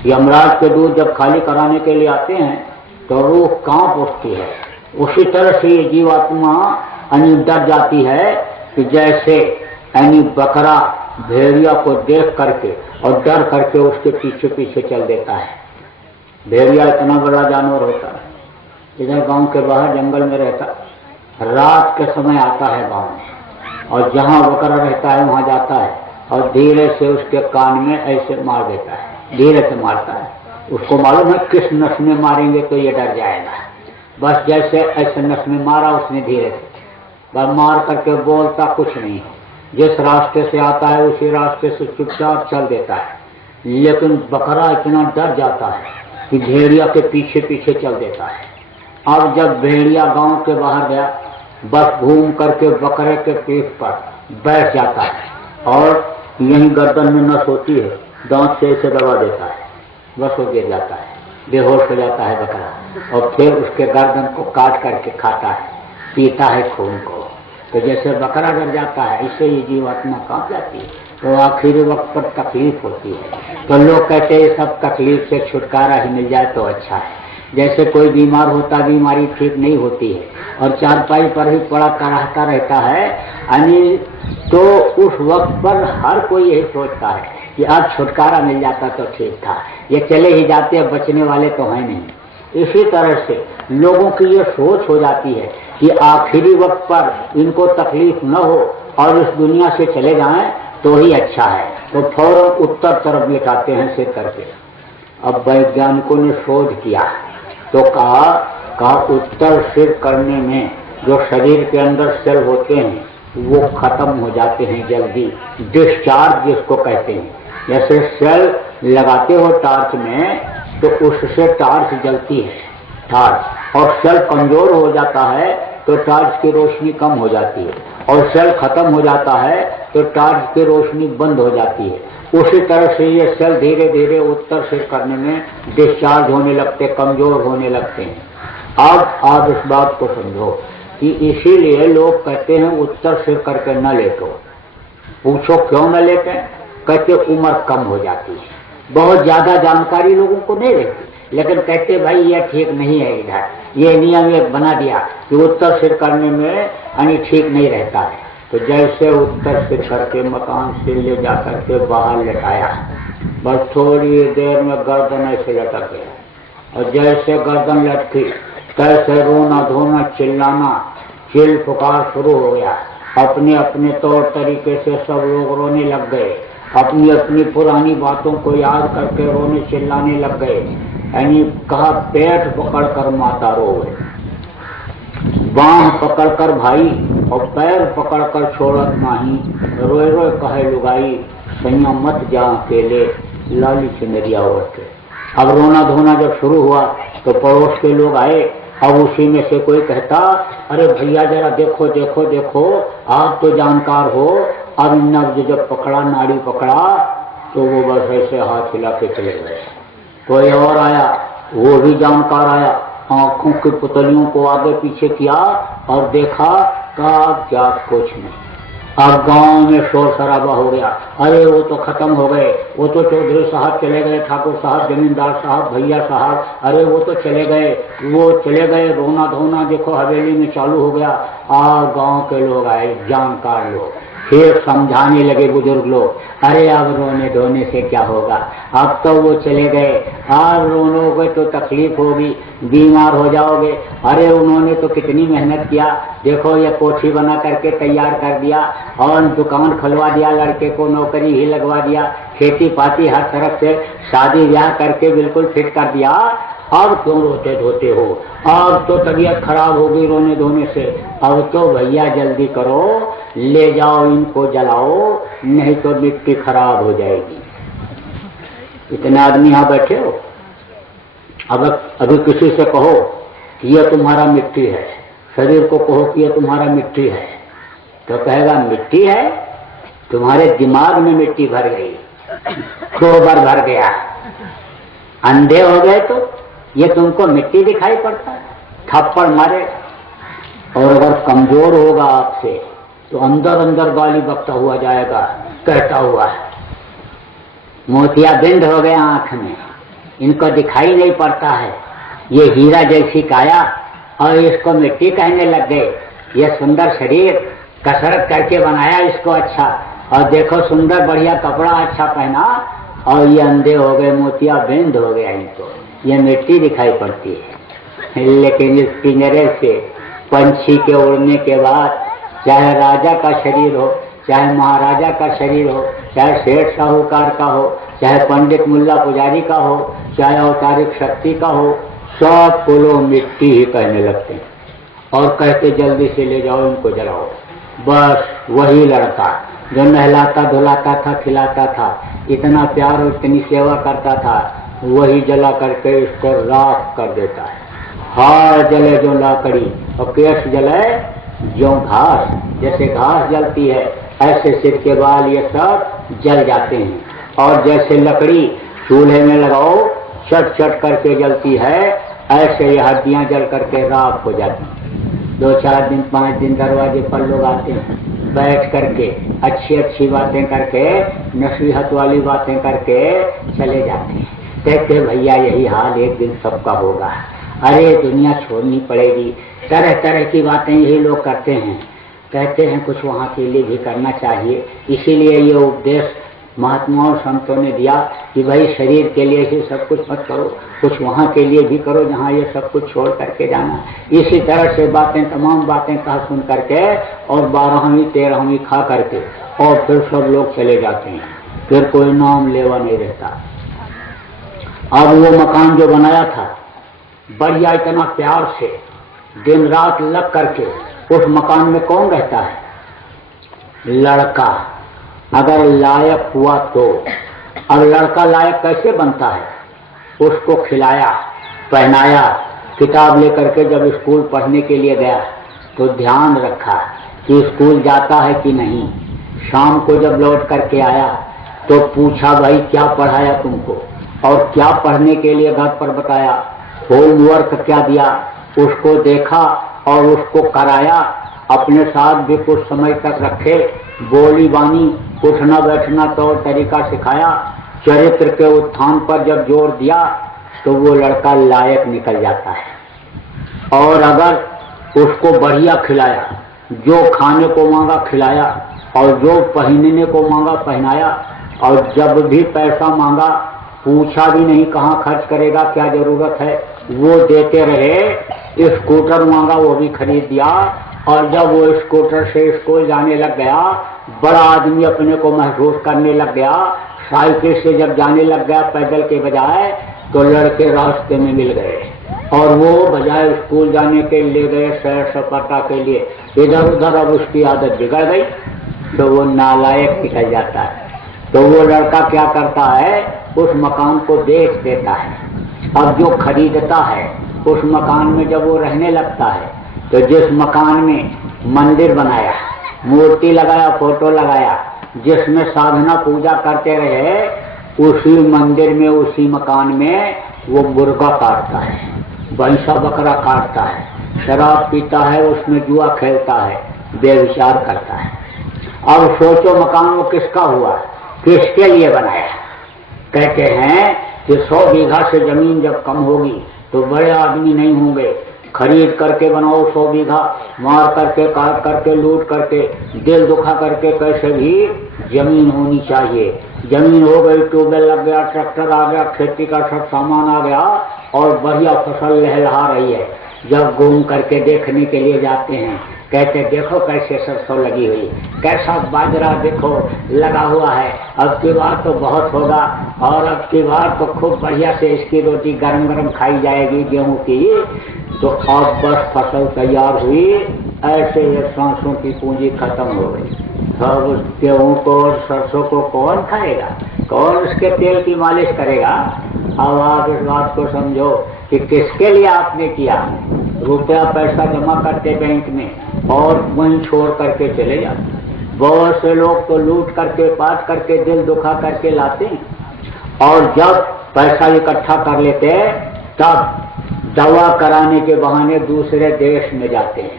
यमराज के दूध जब खाली कराने के लिए आते हैं तो रूह कांप उठती है। उसी तरह से ये जीवात्मा डर जाती है कि जैसे बकरा भेड़िया को देख करके और डर करके उसके पीछे पीछे चल देता है। भेड़िया इतना बड़ा जानवर होता है, इधर गांव के बाहर जंगल में रहता, रात के समय आता है गांव में और जहां बकरा रहता है वहां जाता है और धीरे से उसके कान में ऐसे मार देता है, धीरे से मारता है। उसको मालूम है किस नस में मारेंगे तो ये डर जाएगा। बस जैसे ऐसे नस में मारा उसने धीरे से, बस मार करके बोलता कुछ नहीं, जिस रास्ते से आता है उसी रास्ते से चुपचाप चल देता है। लेकिन बकरा इतना डर जाता है कि भेड़िया के पीछे पीछे चल देता है। अब जब भेड़िया गांव के बाहर गया, बस घूम करके बकरे के पीठ पर बैठ जाता है और यहीं गर्दन में नस होती है, दांत से इसे दबा देता है, बस वो गिर जाता है, बेहोश हो जाता है बकरा। और फिर उसके गर्दन को काट करके खाता है, पीता है खून को। तो जैसे बकरा डर जाता है इससे ये जीवात्मा कांप जाती है, तो आखिरी वक्त पर तकलीफ होती है। तो लोग कहते हैं सब तकलीफ से छुटकारा ही मिल जाए तो अच्छा है। जैसे कोई बीमार होता, बीमारी ठीक नहीं होती है और चारपाई पर ही पड़ा कराहता रहता है, तो उस वक्त पर हर कोई यही सोचता है कि आज छुटकारा मिल जाता तो ठीक था, ये चले ही जाते, बचने वाले तो हैं नहीं। इसी तरह से लोगों की ये सोच हो जाती है कि आखिरी वक्त पर इनको तकलीफ न हो और इस दुनिया से चले जाएं तो ही अच्छा है, तो फौरन उत्तर तरफ लिटाते हैं सिर करके। अब वैज्ञानिकों ने शोध किया तो कहा उत्तर सिर करने में जो शरीर के अंदर सेल होते हैं वो खत्म हो जाते हैं जल्दी, डिस्चार्ज जिसको कहते हैं। जैसे सेल लगाते हो टार्च में तो उससे टार्च जलती है टार्च, और सेल कमजोर हो जाता है तो टार्च की रोशनी कम हो जाती है, और सेल खत्म हो जाता है तो टार्च की रोशनी बंद हो जाती है। उसी तरह से ये सेल धीरे धीरे उत्तर सिर करने में डिस्चार्ज होने लगते, कमजोर होने लगते हैं। अब आप इस बात को समझो कि इसीलिए लोग कहते हैं उत्तर सिर करके न लेटो। पूछो क्यों न लेते? कहते उम्र कम हो जाती है। बहुत ज्यादा जानकारी लोगों को नहीं रहती, लेकिन कहते भाई ये ठीक नहीं है, इधर ये नियम एक बना दिया कि उत्तर सिर करने में ठीक नहीं रहता है। तो जैसे उत्तर सिर करके मकान से ले जा करके बाहर लटाया, बस थोड़ी देर में गर्दन ऐसे लटक गया, और जैसे गर्दन लटकी तैसे रोना धोना चिल्लाना चिल पुकार शुरू हो गया। अपने अपने तौर तरीके से सब लोग रोने लग गए, अपनी अपनी पुरानी बातों को याद करके रोने चिल्लाने लग गए। यानी कहा पेट पकड़ कर माता रोए। बांह पकड़कर भाई और पैर पकड़कर छोड़त नाही, रोए रोए कहे लुगाई, संयम मत जा अकेले, लाली चुनरिया ओढ़ के। अब रोना धोना जब शुरू हुआ तो पड़ोस के लोग आए। अब उसी में से कोई कहता, अरे भैया जरा देखो देखो देखो, आप तो जानकार हो। अब नब्ज जब पकड़ा, नाड़ी पकड़ा, तो वो बस ऐसे हाथ हिला के चले गए। कोई और आया, वो भी जानकार आया, आंखों की पुतलियों को आगे पीछे किया और देखा, कहा क्या कुछ नहीं। अब गांव में शोर शराबा हो गया, अरे वो तो खत्म हो गए, वो तो चौधरी साहब चले गए, ठाकुर साहब, जमींदार साहब, भैया साहब, अरे वो तो चले गए, वो चले गए। रोना धोना देखो हवेली में चालू हो गया। और गांव के लोग आए, जानकार लोग, फिर समझाने लगे बुजुर्ग लोग, अरे अब रोने धोने से क्या होगा, अब तो वो चले गए, अब रोनोगे तो तकलीफ होगी, बीमार हो जाओगे। अरे उन्होंने तो कितनी मेहनत किया, देखो ये कोठी बना करके तैयार कर दिया और दुकान खुलवा दिया, लड़के को नौकरी ही लगवा दिया, खेती पाती हर तरफ से शादी ब्याह करके बिल्कुल फिट कर दिया। अब क्यों रोते धोते हो, अब तो तबीयत खराब होगी रोने धोने से। अब तो भैया जल्दी करो, ले जाओ इनको जलाओ, नहीं तो मिट्टी खराब हो जाएगी। इतने आदमी यहाँ बैठे हो, अब अभी किसी से कहो कि यह तुम्हारा मिट्टी है, शरीर को कहो कि यह तुम्हारा मिट्टी है, तो कहेगा मिट्टी है, तुम्हारे दिमाग में मिट्टी भर गई, गोबर भर गया, अंधे हो गए तो ये तुमको मिट्टी दिखाई पड़ता है, थप्पड़ मारे। और अगर कमजोर होगा आपसे तो अंदर अंदर गाली बकता हुआ जाएगा, कहता हुआ मोतियाबिंद हो गया आंख में, इनको दिखाई नहीं पड़ता है, ये हीरा जैसी काया और इसको मिट्टी कहने लग गए, ये सुंदर शरीर कसरत करके बनाया इसको अच्छा, और देखो सुंदर बढ़िया कपड़ा अच्छा पहना, और ये अंधे हो गए, मोतियाबिंद हो गया, इनको ये मिट्टी दिखाई पड़ती है। लेकिन इस पिंजरे से पंछी के उड़ने के बाद, चाहे राजा का शरीर हो, चाहे महाराजा का शरीर हो, चाहे सेठ साहूकार का हो, चाहे पंडित मुल्ला पुजारी का हो, चाहे अवतारिक शक्ति का हो, सब को लोग मिट्टी ही कहने लगते हैं और कहते जल्दी से ले जाओ इनको जलाओ। बस वही लड़का जो नहलाता धुलाता था, खिलाता था, इतना प्यार और इतनी सेवा करता था, वही जला करके इसको राख कर देता है। हार जले जो लाकड़ी और केश जले जो घास, जैसे घास जलती है ऐसे सिर के बाल ये सब जल जाते हैं। और जैसे लकड़ी चूल्हे में लगाओ चट चट करके जलती है, ऐसे ये हड्डियां जल करके राख हो जाती हैं। 2-4 दिन 5 दिन दरवाजे पर लोग आते हैं, बैठ करके अच्छी अच्छी बातें करके, नसीहत वाली बातें करके चले जाते हैं। कहते भैया यही हाल एक दिन सबका होगा, अरे दुनिया छोड़नी पड़ेगी, तरह तरह की बातें यही लोग करते हैं। कहते हैं कुछ वहाँ के लिए भी करना चाहिए, इसीलिए ये उपदेश महात्माओं संतों ने दिया कि भाई शरीर के लिए ही सब कुछ मत करो, कुछ वहाँ के लिए भी करो जहाँ ये सब कुछ छोड़ करके जाना। इसी तरह से बातें, तमाम बातें कहा सुन करके और 12वीं 13वीं खा करके और फिर सब लोग चले जाते हैं, फिर कोई नाम लेवा नहीं रहता। अब वो मकान जो बनाया था बढ़िया इतना प्यार से दिन रात लग करके, उस मकान में कौन रहता है? लड़का। अगर लायक हुआ तो, अब लड़का लायक कैसे बनता है? उसको खिलाया, पहनाया, किताब लेकर के जब स्कूल पढ़ने के लिए गया तो ध्यान रखा कि स्कूल जाता है कि नहीं। शाम को जब लौट करके आया तो पूछा भाई क्या पढ़ाया तुमको और क्या पढ़ने के लिए घर पर बताया, होमवर्क क्या दिया, उसको देखा और उसको कराया, अपने साथ भी कुछ समय तक रखे, बोली बानी, उठना बैठना तौर तरीका सिखाया, चरित्र के उत्थान पर जब जोर दिया तो वो लड़का लायक निकल जाता है। और अगर उसको बढ़िया खिलाया, जो खाने को मांगा खिलाया और जो पहनने को मांगा पहनाया, और जब भी पैसा मांगा पूछा भी नहीं कहाँ खर्च करेगा, क्या जरूरत है, वो देते रहे। स्कूटर मांगा वो भी खरीद दिया, और जब वो स्कूटर से स्कूल जाने लग गया, बड़ा आदमी अपने को महसूस करने लग गया, साइकिल से जब जाने लग गया पैदल के बजाय, तो लड़के रास्ते में मिल गए। और वो बजाय स्कूल जाने के ले गए सैर सपाटा के लिए, इधर उधर अब उसकी आदत बिगड़ गई तो वो नालायक निकल जाता है। तो वो लड़का क्या करता है, उस मकान को बेच देता है। अब जो खरीदता है उस मकान में जब वो रहने लगता है तो जिस मकान में मंदिर बनाया, मूर्ति लगाया, फोटो लगाया, जिसमें साधना पूजा करते रहे, उसी मंदिर में, उसी मकान में वो मुर्गा काटता है, भैंसा बकरा काटता है, शराब पीता है, उसमें जुआ खेलता है, बेविचार करता है। अब सोचो मकान वो किसका हुआ, किसके लिए बनाया? कहते हैं कि 100 बीघा से जमीन जब कम होगी तो बड़े आदमी नहीं होंगे, खरीद करके बनाओ 100 बीघा, मार करके, काट करके, लूट करके, दिल दुखा करके, कैसे भी जमीन होनी चाहिए। जमीन हो गई, ट्यूबवेल लग गया, ट्रैक्टर आ गया, खेती का सब सामान आ गया और बढ़िया फसल लहलहा रही है। जब घूम करके देखने के लिए जाते हैं, कहते देखो कैसे सरसों लगी हुई, कैसा बाजरा देखो लगा हुआ है, अब की बार तो बहुत होगा और अब की बार तो खूब बढ़िया से इसकी रोटी गरम गरम खाई जाएगी गेहूं की। तो अब बस फसल तैयार हुई, ऐसे ये सांसों की पूंजी खत्म हो गई। सब गेहूं को और सरसों को कौन खाएगा, कौन उसके तेल की मालिश करेगा? अब आप इस बात को समझो कि किसके लिए आपने किया। रुपया पैसा जमा करते बैंक में और वहीं छोड़ करके चले जाते। बहुत से लोग तो लूट करके, पाट करके, दिल दुखा करके लाते हैं और जब पैसा इकट्ठा कर लेते तब दवा कराने के बहाने दूसरे देश में जाते हैं,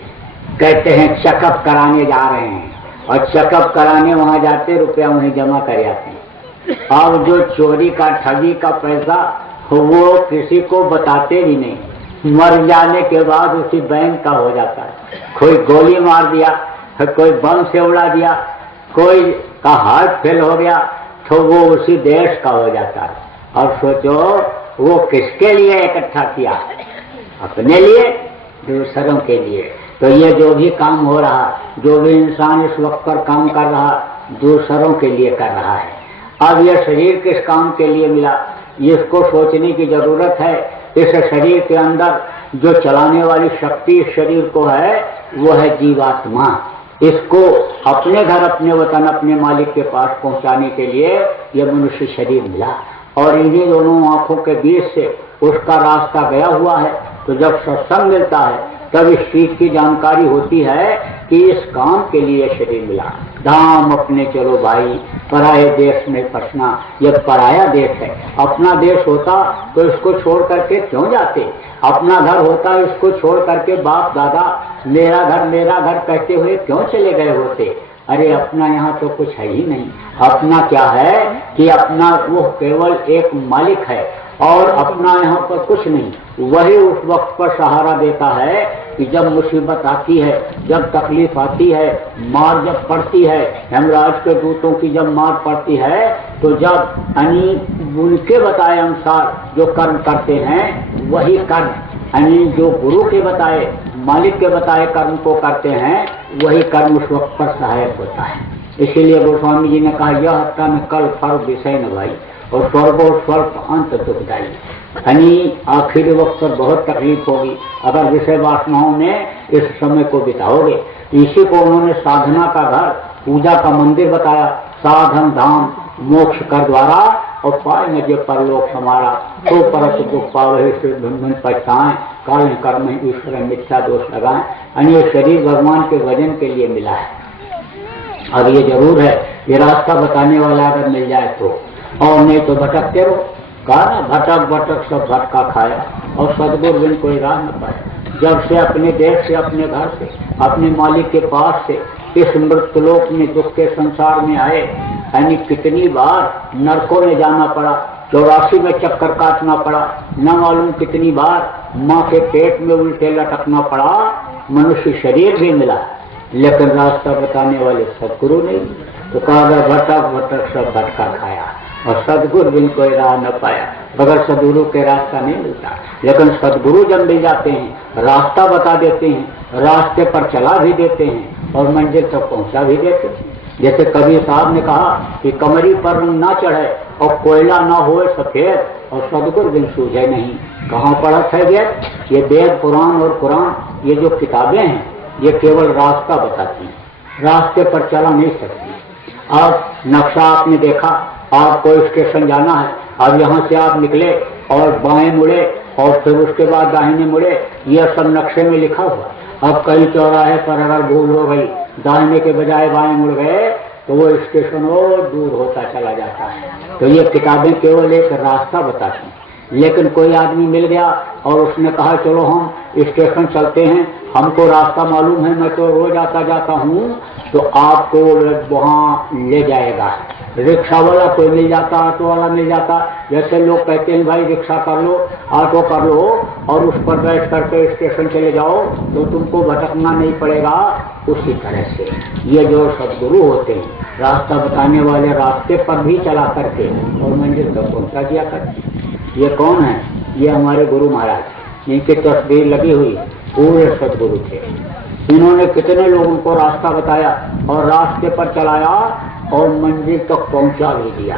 कहते हैं चेकअप कराने जा रहे हैं और चेकअप कराने वहां जाते, रुपया वहीं जमा कर जाते हैं। अब जो चोरी का, ठगी का पैसा वो किसी को बताते भी नहीं, मर जाने के बाद उसी बैंक का हो जाता है। कोई गोली मार दिया, कोई बम से उड़ा दिया, कोई का हार्ट फेल हो गया तो वो उसी देश का हो जाता है। और सोचो वो किसके लिए इकट्ठा किया, अपने लिए, दूसरों के लिए। तो ये जो भी काम हो रहा, जो भी इंसान इस वक्त पर काम कर रहा, दूसरों के लिए कर रहा है। अब यह शरीर किस काम के लिए मिला, इसको सोचने की जरूरत है। इस शरीर के अंदर जो चलाने वाली शक्ति इस शरीर को है वो है जीवात्मा। इसको अपने घर, अपने वतन, अपने मालिक के पास पहुंचाने के लिए यह मनुष्य शरीर मिला और इन्हीं दोनों आंखों के बीच से उसका रास्ता गया हुआ है। तो जब सत्संग मिलता है तब इस चीज की जानकारी होती है कि इस काम के लिए शरीर मिला। धाम अपने चलो भाई, पराये देश में फंसना, यह पराया देश है। अपना देश होता तो इसको छोड़ करके क्यों जाते, अपना घर होता इसको छोड़ करके बाप दादा मेरा घर कहते हुए क्यों चले गए होते। अरे अपना यहाँ तो कुछ है ही नहीं। अपना क्या है कि अपना वो केवल एक मालिक है और अपना यहाँ पर कुछ नहीं। वही उस वक्त पर सहारा देता है कि जब मुसीबत आती है, जब तकलीफ आती है, मार जब पड़ती है, यमराज के दूतों की जब मार पड़ती है, तो जब उनके बताए अनुसार जो कर्म करते हैं वही कर्म, जो गुरु के बताए, मालिक के बताए कर्म को करते हैं, वही कर्म उस वक्त पर सहायक होता है। इसीलिए गोस्वामी जी ने कहा यह तन कल फल विषय न भाई और स्वर्गो स्वल्प अंत दुखदाई। आखिरी वक्त पर बहुत तकलीफ होगी अगर विषय वासनाओं में इस समय को बिताओगे। इसी को उन्होंने साधना का घर, पूजा का मंदिर बताया। साधन धाम मोक्ष कर द्वारा और पाए न जे परलोक हमारा, तो परत दुख पावे से धुन पछताएं, काल कर्म ईश्वर मिथ्या दोष लगाएं। ये शरीर भगवान के वजन के लिए मिला है। अब ये जरूर है ये रास्ता बताने वाला अगर मिल जाए तो, और नहीं तो भटकते रहो। कहा ना भटक भटक सब भटका खाया और सदगुरु बिन कोई राह न पाया। जब से अपने देश से, अपने घर से, अपने मालिक के पास से इस मृत्युलोक में, दुख के संसार में आए, कितनी बार नरकों में जाना पड़ा, 84 में चक्कर काटना पड़ा, न मालूम कितनी बार माँ के पेट में उल्टे लटकना पड़ा। मनुष्य शरीर भी मिला लेकिन रास्ता बताने वाले सदगुरु नहीं। तो कहा भटक भटक सब भटका खाया और सदगुरु बिन कोई राह न पाया। बगैर सदगुरु के रास्ता नहीं मिलता। लेकिन सदगुरु जब मिल जाते हैं, रास्ता बता देते हैं, रास्ते पर चला भी देते हैं और मंजिल तक पहुंचा भी देते हैं। जैसे कबीर साहब ने कहा कि कमरी पर ना चढ़े और कोयला ना होए सफेद और सदगुरु बिन सूझे नहीं। कहाँ पढ़ा था ये वेद पुराण और कुरान, ये जो किताबें हैं ये केवल रास्ता बताती हैं, रास्ते पर चला नहीं सकती। अब नक्शा आपने देखा, आपको स्टेशन जाना है, अब यहाँ से आप निकले और बाएं मुड़े और फिर उसके बाद दाहिने मुड़े, यह सब नक्शे में लिखा हुआ। अब कई चौराहे पर अगर भूल हो गई, दाहिने के बजाय बाएं मुड़ गए तो वो स्टेशन और दूर होता चला जाता है। तो ये किताबें केवल एक रास्ता बताती हैं। लेकिन कोई आदमी मिल गया और उसने कहा चलो हम स्टेशन चलते हैं, हमको रास्ता मालूम है, मैं तो रोज आता जाता हूँ, तो आपको वहाँ ले जाएगा। रिक्शा वाला कोई मिल जाता, ऑटो वाला मिल जाता, जैसे लोग कहते हैं भाई रिक्शा कर लो, ऑटो कर लो और उस पर बैठ करके स्टेशन चले जाओ तो तुमको भटकना नहीं पड़ेगा। उसी तरह से ये जो सदगुरु होते हैं रास्ता बताने वाले, रास्ते पर भी चला करके और मंजिल तक पहुँचा दिया करते। ये कौन है? ये हमारे गुरु महाराज, इनकी तस्वीर लगी हुई, पूरे सदगुरु थे। इन्होंने कितने लोगों को रास्ता बताया और रास्ते पर चलाया और मंजिल तक पहुंचा भी दिया।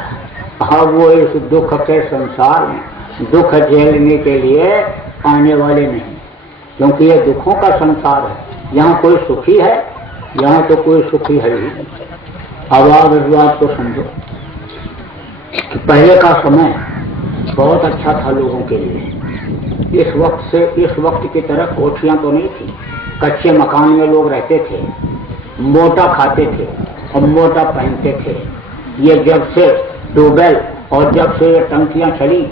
अब वो इस दुख के संसार में दुख झेलने के लिए आने वाले नहीं, क्योंकि ये दुखों का संसार है। यहाँ कोई सुखी है? यहाँ तो कोई सुखी है ही नहीं। अब आप इस बात को समझो कि पहले का समय बहुत अच्छा था लोगों के लिए। इस वक्त की तरह कोठियां तो नहीं थी, कच्चे मकान में लोग रहते थे, मोटा खाते थे और मोटा पहनते थे। ये जब से ट्यूबवेल और जब से ये टंकियां चली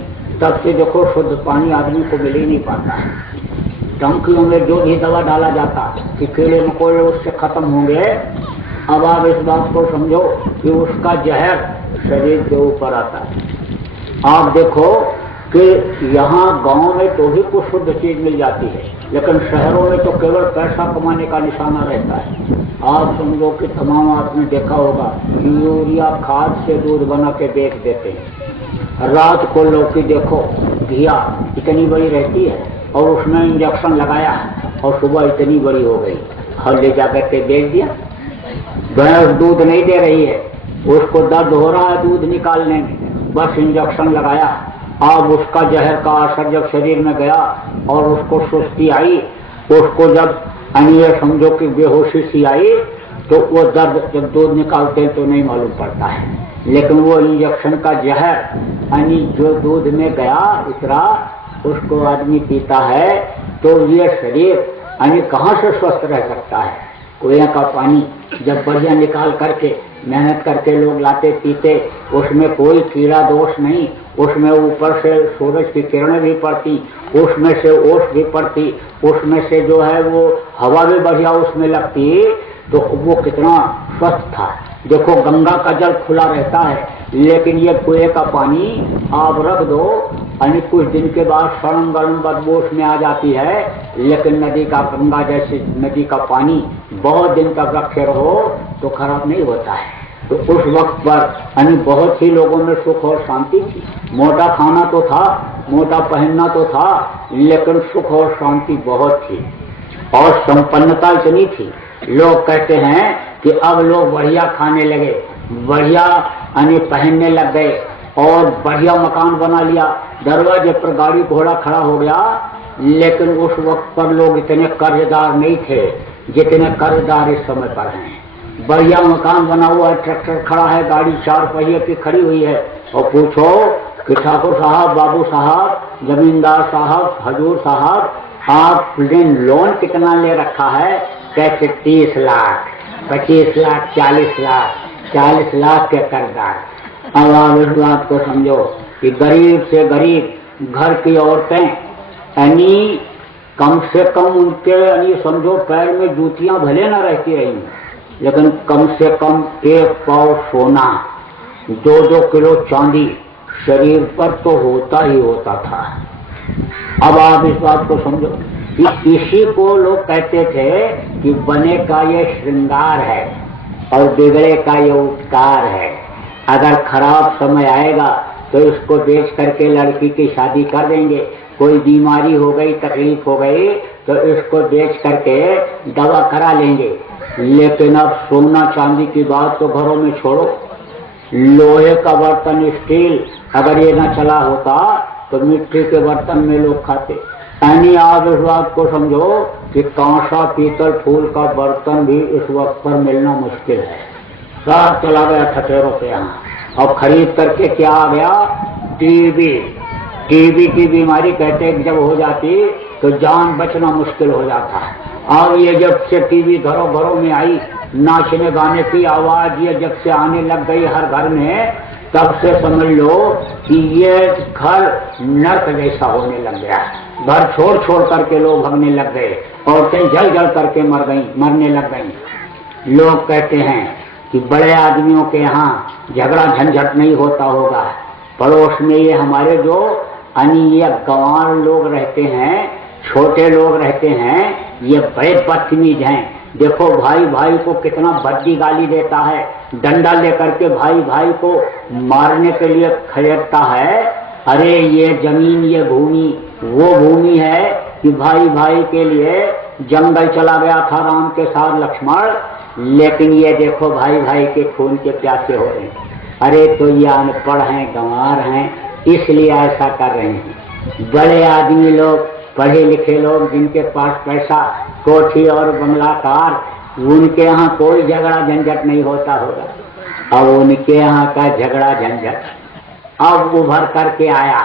तब से देखो शुद्ध पानी आदमी को मिल ही नहीं पाता है। टंकियों में जो भी दवा डाला जाता कि कीड़े मकोड़े उससे खत्म होंगे, अब आप इस बात को समझो कि उसका जहर शरीर के ऊपर आता है। आप देखो कि यहाँ गांव में तो भी कुछ शुद्ध चीज मिल जाती है, लेकिन शहरों में तो केवल पैसा कमाने का निशाना रहता है। आप समझो कि तमाम आपने देखा होगा कि यूरिया खाद से दूध बना के बेच देते हैं। रात को लौकी देखो, घिया इतनी बड़ी रहती है और उसमें इंजेक्शन लगाया और सुबह इतनी बड़ी हो गई और ले जाकर के बेच दिया। भैंस दूध नहीं दे रही है, उसको दर्द हो रहा है दूध निकालने में, बस इंजेक्शन लगाया। अब उसका जहर का असर जब शरीर में गया और उसको सुस्ती आई, उसको जब अन्य समझो कि बेहोशी सी आई, तो वो दर्द जब दूध निकालते हैं तो नहीं मालूम पड़ता है। लेकिन वो इंजेक्शन का जहर यानी जो दूध में गया उतरा, उसको आदमी पीता है तो ये शरीर यानी कहाँ से स्वस्थ रह सकता है? कुएं का पानी जब बढ़िया निकाल करके मेहनत करके लोग लाते पीते, उसमें कोई कीड़ा दोष नहीं, उसमें ऊपर से सूरज की किरणें भी पड़ती, उसमें से ओस भी पड़ती, उसमें से जो है वो हवा भी बढ़िया उसमें लगती, तो वो कितना स्वस्थ था। देखो गंगा का जल खुला रहता है, लेकिन ये कुएं का पानी आप रख दो यानी कुछ दिन के बाद सड़न गलन बदबू में आ जाती है। लेकिन नदी का, गंगा जैसी नदी का पानी बहुत दिन तक रखे रहो तो खराब नहीं होता है। तो उस वक्त पर यानी बहुत ही लोगों में सुख और शांति थी। मोटा खाना तो था, मोटा पहनना तो था, लेकिन सुख और शांति बहुत थी और संपन्नता इतनी थी। लोग कहते हैं कि अब लोग बढ़िया खाने लगे, बढ़िया यानी पहनने लग गए और बढ़िया मकान बना लिया, दरवाजे पर गाड़ी घोड़ा खड़ा हो गया। लेकिन उस वक्त पर लोग इतने कर्जदार नहीं थे जितने कर्जदार इस समय पर हैं। बढ़िया मकान बना हुआ है, ट्रैक्टर खड़ा है, गाड़ी 4 पहिए की खड़ी हुई है और पूछो कि ठाकुर साहब, बाबू साहब, जमींदार साहब, हजूर साहब, आपने लोन कितना ले रखा है? कहते 30 लाख, 25 लाख, 40 लाख, 40 लाख के कर्जदार। अब आप इस बात को समझो कि गरीब से गरीब घर की औरतें यानी कम से कम उनके यानी समझो पैर में जूतियां भले न रहती रही, लेकिन कम से कम 1 पाव सोना, 2-2 किलो चांदी शरीर पर तो होता ही होता था। अब आप इस बात को समझो कि इसी को लोग कहते थे कि बने का ये श्रृंगार है और बिगड़े का ये उपकार है। अगर खराब समय आएगा तो इसको बेच करके लड़की की शादी कर देंगे, कोई बीमारी हो गई, तकलीफ हो गई तो इसको बेच करके दवा करा लेंगे। लेकिन अब सोना चांदी की बात तो घरों में छोड़ो, लोहे का बर्तन, स्टील अगर ये न चला होता तो मिट्टी के बर्तन में लोग खाते। यानी आप इस बात को समझो कि कांसा पीतल फूल का बर्तन भी इस वक्त पर मिलना मुश्किल है। सब चला गया ठठेरों के यहाँ, और खरीद करके क्या आ गया, टीबी। टीबी की बीमारी कहते हैं जब हो जाती तो जान बचना मुश्किल हो जाता है। और ये जब से टीबी घरों घरों में आई, नाचने गाने की आवाज ये जब से आने लग गई हर घर में, तब से समझ लो कि ये घर नर्क जैसा होने लग गया। घर छोड़ छोड़ करके लोग भागने लग गए, औरतें जल जल करके मरने लग गई। लोग कहते हैं कि बड़े आदमियों के यहाँ झगड़ा झंझट नहीं होता होगा। पड़ोस में ये हमारे जो ये गंवार लोग रहते हैं, छोटे लोग रहते हैं, ये बड़े बदतमीज हैं। देखो भाई भाई को कितना भद्दी गाली देता है, डंडा लेकर के भाई भाई को मारने के लिए खरीदता है। अरे ये जमीन, ये भूमि वो भूमि है कि भाई भाई के लिए जंगल चला गया था राम के साथ लक्ष्मण, लेकिन ये देखो भाई भाई के खून के प्यासे हो रहे हैं। अरे तो ये अनपढ़ हैं, गंवार हैं, इसलिए ऐसा कर रहे हैं। बड़े आदमी लोग, पढ़े लिखे लोग, जिनके पास पैसा, कोठी और बंगलाकार, उनके यहाँ कोई झगड़ा झंझट नहीं होता होगा। अब उनके यहाँ का झगड़ा झंझट अब उभर करके आया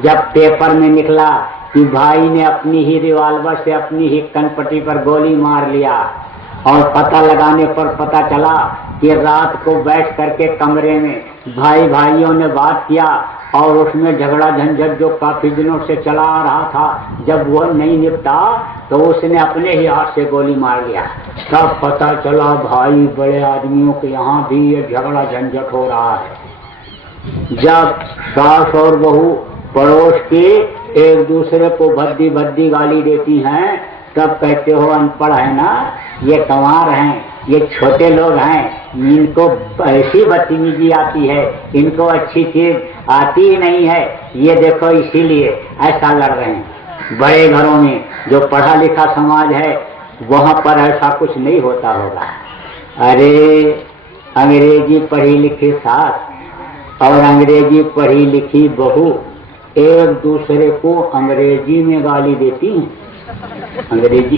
जब पेपर में निकला कि भाई ने अपनी ही रिवाल्वर से अपनी ही कनपट्टी पर गोली मार लिया, और पता लगाने पर पता चला कि रात को बैठ करके कमरे में भाई भाइयों ने बात किया, और उसमें झगड़ा झंझट जो काफी दिनों से चला आ रहा था, जब वो नहीं निपटा तो उसने अपने ही हाथ से गोली मार लिया। तब पता चला भाई बड़े आदमियों के यहाँ भी ये झगड़ा झंझट हो रहा है। जब सास और बहू पड़ोस के एक दूसरे को भद्दी भद्दी गाली देती हैं, तब कहते हो अनपढ़ है ना, ये गंवार हैं, ये छोटे लोग हैं, इनको ऐसी बदतमीजी आती है, इनको अच्छी चीज आती ही नहीं है, ये देखो इसीलिए ऐसा लड़ रहे हैं। बड़े घरों में जो पढ़ा लिखा समाज है वहां पर ऐसा कुछ नहीं होता होगा। अरे अंग्रेजी पढ़ी लिखी सास और अंग्रेजी पढ़ी लिखी बहू एक दूसरे को अंग्रेजी में गाली देती हैं। अंग्रेजी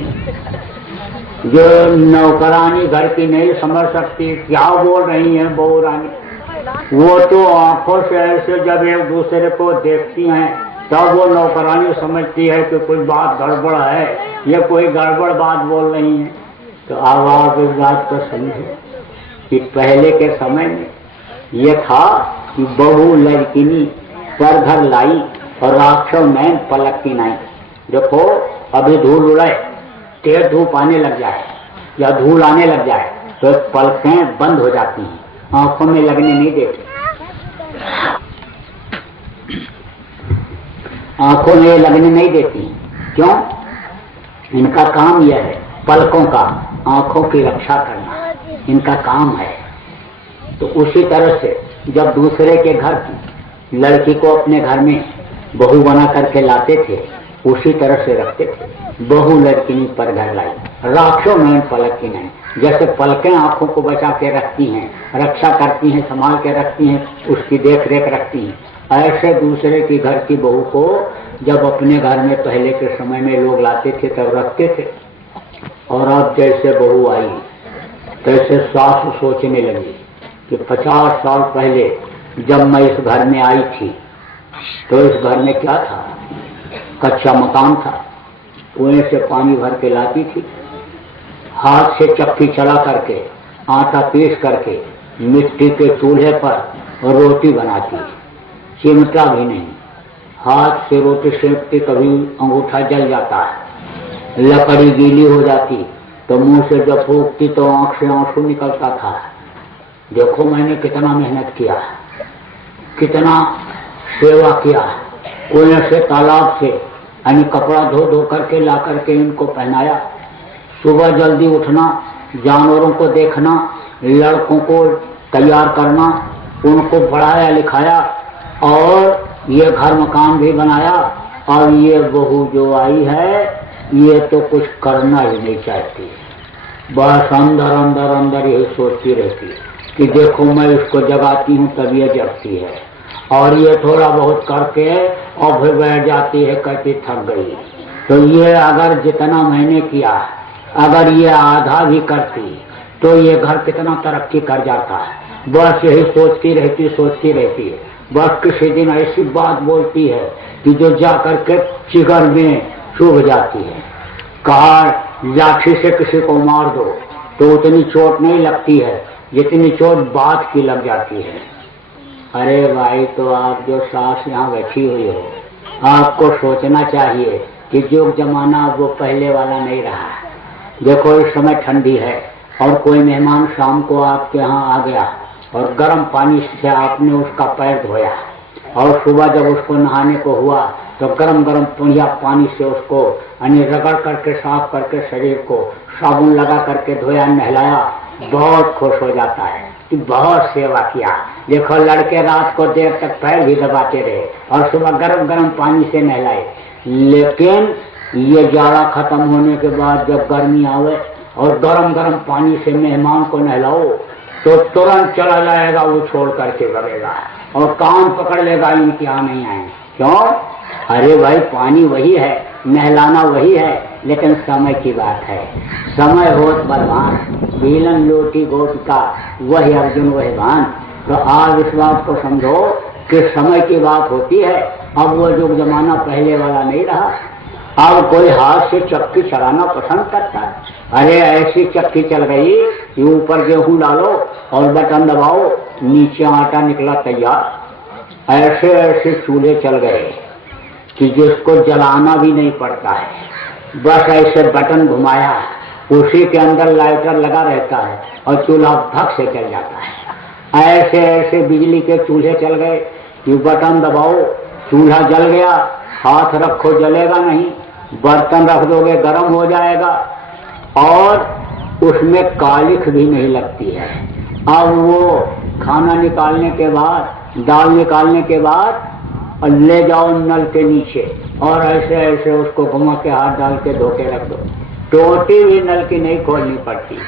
जो नौकरानी घर की नहीं समझ सकती क्या बोल रही है बहू रानी, वो तो आंखों से ऐसे जब एक दूसरे को देखती हैं तब वो नौकरानी समझती है कि कुछ बात गड़बड़ है, ये कोई गड़बड़ बात बोल रही है। तो अब आप इस बात को समझे कि पहले के समय में ये था कि बहू लड़किनी पर घर लाई और राक्षो नैन पलक की नाई। देखो अभी धूल उड़े, तेज धूप आने लग जाए या धूल आने लग जाए तो पलकें बंद हो जाती हैं, आंखों में लगने नहीं देती। आंखों में लगने नहीं देती। क्यों? इनका काम यह है, पलकों का, आंखों की रक्षा करना इनका काम है। तो उसी तरह से जब दूसरे के घर की लड़की को अपने घर में बहू बना करके लाते थे, उसी तरह से रखते थे। बहू लड़की पर घर लाई, राक्षो में पलक की नहीं। जैसे पलकें आंखों को बचा के रखती हैं, रक्षा करती हैं, संभाल के रखती हैं, उसकी देख रेख रखती हैं, ऐसे दूसरे की घर की बहू को जब अपने घर में पहले के समय में लोग लाते थे तब रखते थे। और अब जैसे बहू आई तैसे सास सोचने लगी कि 50 साल पहले जब मैं इस घर में आई थी तो इस घर में क्या था, कच्चा मकान था, कुएं से पानी भर के लाती थी, हाथ से चक्की चला करके आटा पीस करके मिट्टी के चूल्हे पर रोटी बनाती, चिमटा भी नहीं, हाथ से रोटी सेकती, कभी अंगूठा जल जाता है, लकड़ी गीली हो जाती तो मुंह से जब फूंकती तो आंख से आंसू निकलता था। देखो मैंने कितना मेहनत किया, कितना सेवा किया, कुएं से तालाब से यानी कपड़ा धो धो करके ला करके इनको पहनाया, सुबह जल्दी उठना, जानवरों को देखना, लड़कों को तैयार करना, उनको पढ़ाया लिखाया और ये घर मकान भी बनाया। और ये बहू जो आई है ये तो कुछ करना ही नहीं चाहती, बस अंदर अंदर अंदर यही सोचती रहती है कि देखो मैं उसको जगाती हूँ तब ये जगती है, और ये थोड़ा बहुत करके और फिर बैठ जाती है, कहती थक गई। तो ये अगर जितना मैंने किया, अगर ये आधा भी करती तो ये घर कितना तरक्की कर जाता है। बस यही सोचती रहती है। बस किसी दिन ऐसी बात बोलती है कि जो जा करके जिगर में चुभ जाती है। कहा लाठी से किसी को मार दो तो उतनी चोट नहीं लगती है जितनी चोट बात की लग जाती है। अरे भाई, तो आप जो सास यहाँ बैठी हुई हो, आपको सोचना चाहिए कि जो जमाना वो पहले वाला नहीं रहा। देखो इस समय ठंडी है और कोई मेहमान शाम को आपके यहाँ आ गया और गर्म पानी से आपने उसका पैर धोया और सुबह जब उसको नहाने को हुआ तो गरम गरम बढ़िया पानी से उसको रगड़ करके साफ करके शरीर को साबुन लगा करके धोया, नहलाया, बहुत खुश हो जाता है कि बहुत सेवा किया। देखो लड़के रात को देर तक पैर भी दबाते रहे और सुबह गरम गरम पानी से नहलाए। लेकिन ये जाड़ा खत्म होने के बाद जब गर्मी आवे और गरम गरम पानी से मेहमान को नहलाओ तो तुरंत चला जाएगा, वो छोड़ करके भरेगा और कान पकड़ लेगा, इनके यहाँ नहीं आए। क्यों? अरे भाई, पानी वही है, नहलाना वही है, लेकिन समय की बात है। समय होत बलवान, भीलन लोटी गोट का, वही अर्जुन वही भान। तो आज इस बात को समझो कि समय की बात होती है। अब वो जो जमाना पहले वाला नहीं रहा। अब कोई हाथ से चक्की चलाना पसंद करता है। अरे ऐसी चक्की चल गई कि ऊपर गेहूं डालो और बटन दबाओ, नीचे आटा निकला तैयार। ऐसे ऐसे चूल्हे चल गए कि जिसको जलाना भी नहीं पड़ता है, बस ऐसे बटन घुमाया, उसी के अंदर लाइटर लगा रहता है और चूल्हा भग से जल जाता है। ऐसे ऐसे बिजली के चूल्हे चल गए कि बटन दबाओ, चूल्हा जल गया, हाथ रखो जलेगा नहीं, बर्तन रख दोगे गर्म हो जाएगा और उसमें कालिख भी नहीं लगती है। अब वो खाना निकालने के बाद, दाल निकालने के बाद ले जाओ नल के नीचे और ऐसे ऐसे उसको घुमा के हाथ डाल के धो के रख दो, टोटी भी नल की नहीं खोलनी पड़ती।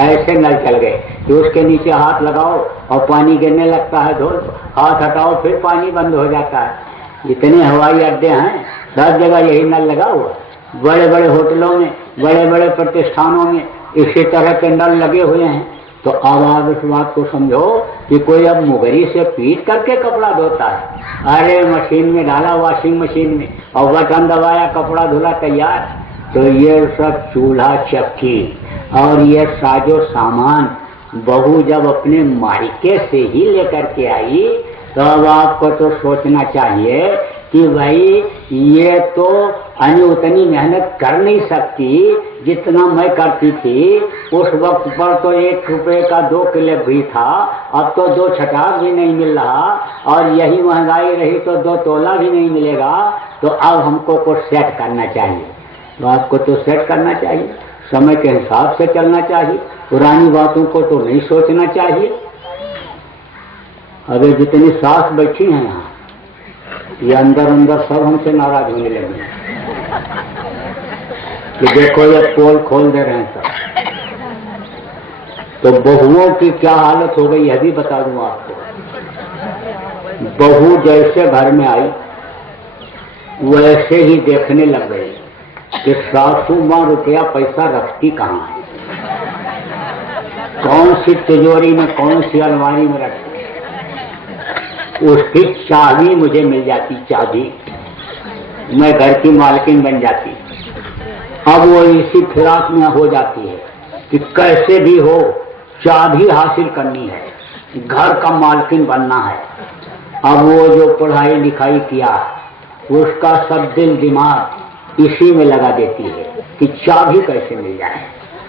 ऐसे नल चल गए कि उसके नीचे हाथ लगाओ और पानी गिरने लगता है, धो हाथ हटाओ फिर पानी बंद हो जाता है। इतने हवाई अड्डे हैं, सब जगह यही नल लगा हुआ। बड़े बड़े होटलों में, बड़े बड़े प्रतिष्ठानों में इसी तरह के नल लगे हुए हैं। तो अब आप इस बात को समझो कि कोई अब मुगरी से पीट करके कपड़ा धोता है। अरे मशीन में डाला, वॉशिंग मशीन में, और बटन दबाया, कपड़ा धुला तैयार। तो ये सब चूल्हा चक्की और ये साजो सामान बहू जब अपने मायके से ही लेकर के आई तो अब आपको तो सोचना चाहिए कि भाई ये तो उतनी मेहनत कर नहीं सकती जितना मैं करती थी। उस वक्त पर तो 1 रुपए का 2 किलो भी था, अब तो 2 छटाक भी नहीं मिल रहा और यही महंगाई रही तो 2 तोला भी नहीं मिलेगा। तो अब हमको कुछ सेट करना चाहिए। तो आपको तो सेट करना चाहिए, समय के हिसाब से चलना चाहिए, पुरानी बातों को तो नहीं सोचना चाहिए। अभी जितनी सास बैठी हैं यहाँ, ये अंदर अंदर सब हमसे नाराज होने लगे कि देखो ये पोल खोल दे रहे हैं सब। तो बहुओं की क्या हालत हो गई यह भी बता दूं आपको। बहू जैसे घर में आई वैसे ही देखने लग गई कि सासू माँ रुपया पैसा रखती कहाँ है, कौन सी तिजोरी में, कौन सी अलमारी में रखती। उसकी चाबी मुझे मिल जाती, चाबी, मैं घर की मालकिन बन जाती। अब वो इसी फिराक में हो जाती है कि कैसे भी हो चाबी हासिल करनी है, घर का मालकिन बनना है। अब वो जो पढ़ाई लिखाई किया उसका सब दिल दिमाग इसी में लगा देती है कि चाबी कैसे मिल जाए।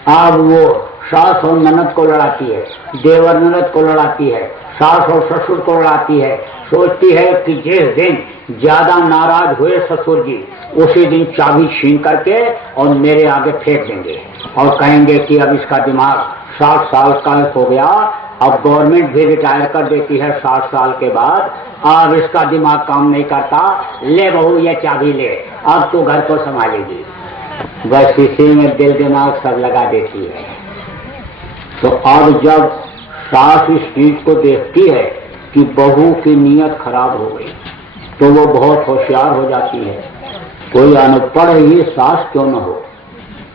अब वो सास और ननद को लड़ाती है, देवर ननद को लड़ाती है, सास और ससुर को लड़ाती है। सोचती है कि जिस दिन ज्यादा नाराज हुए ससुर जी उसी दिन चाबी छीन करके और मेरे आगे फेंक देंगे और कहेंगे कि अब इसका दिमाग 60 साल का हो गया, अब गवर्नमेंट भी रिटायर कर देती है 60 साल के बाद, अब इसका दिमाग काम नहीं करता, ले बहू ये चाबी ले, अब तो घर को संभालेगी। बस इसी में दिल दिमाग सब लगा देती है। तो अब जब सास इस चीज को देखती है कि बहू की नीयत खराब हो गई तो वो बहुत होशियार हो जाती है। कोई अनपढ़ ही सास क्यों न हो,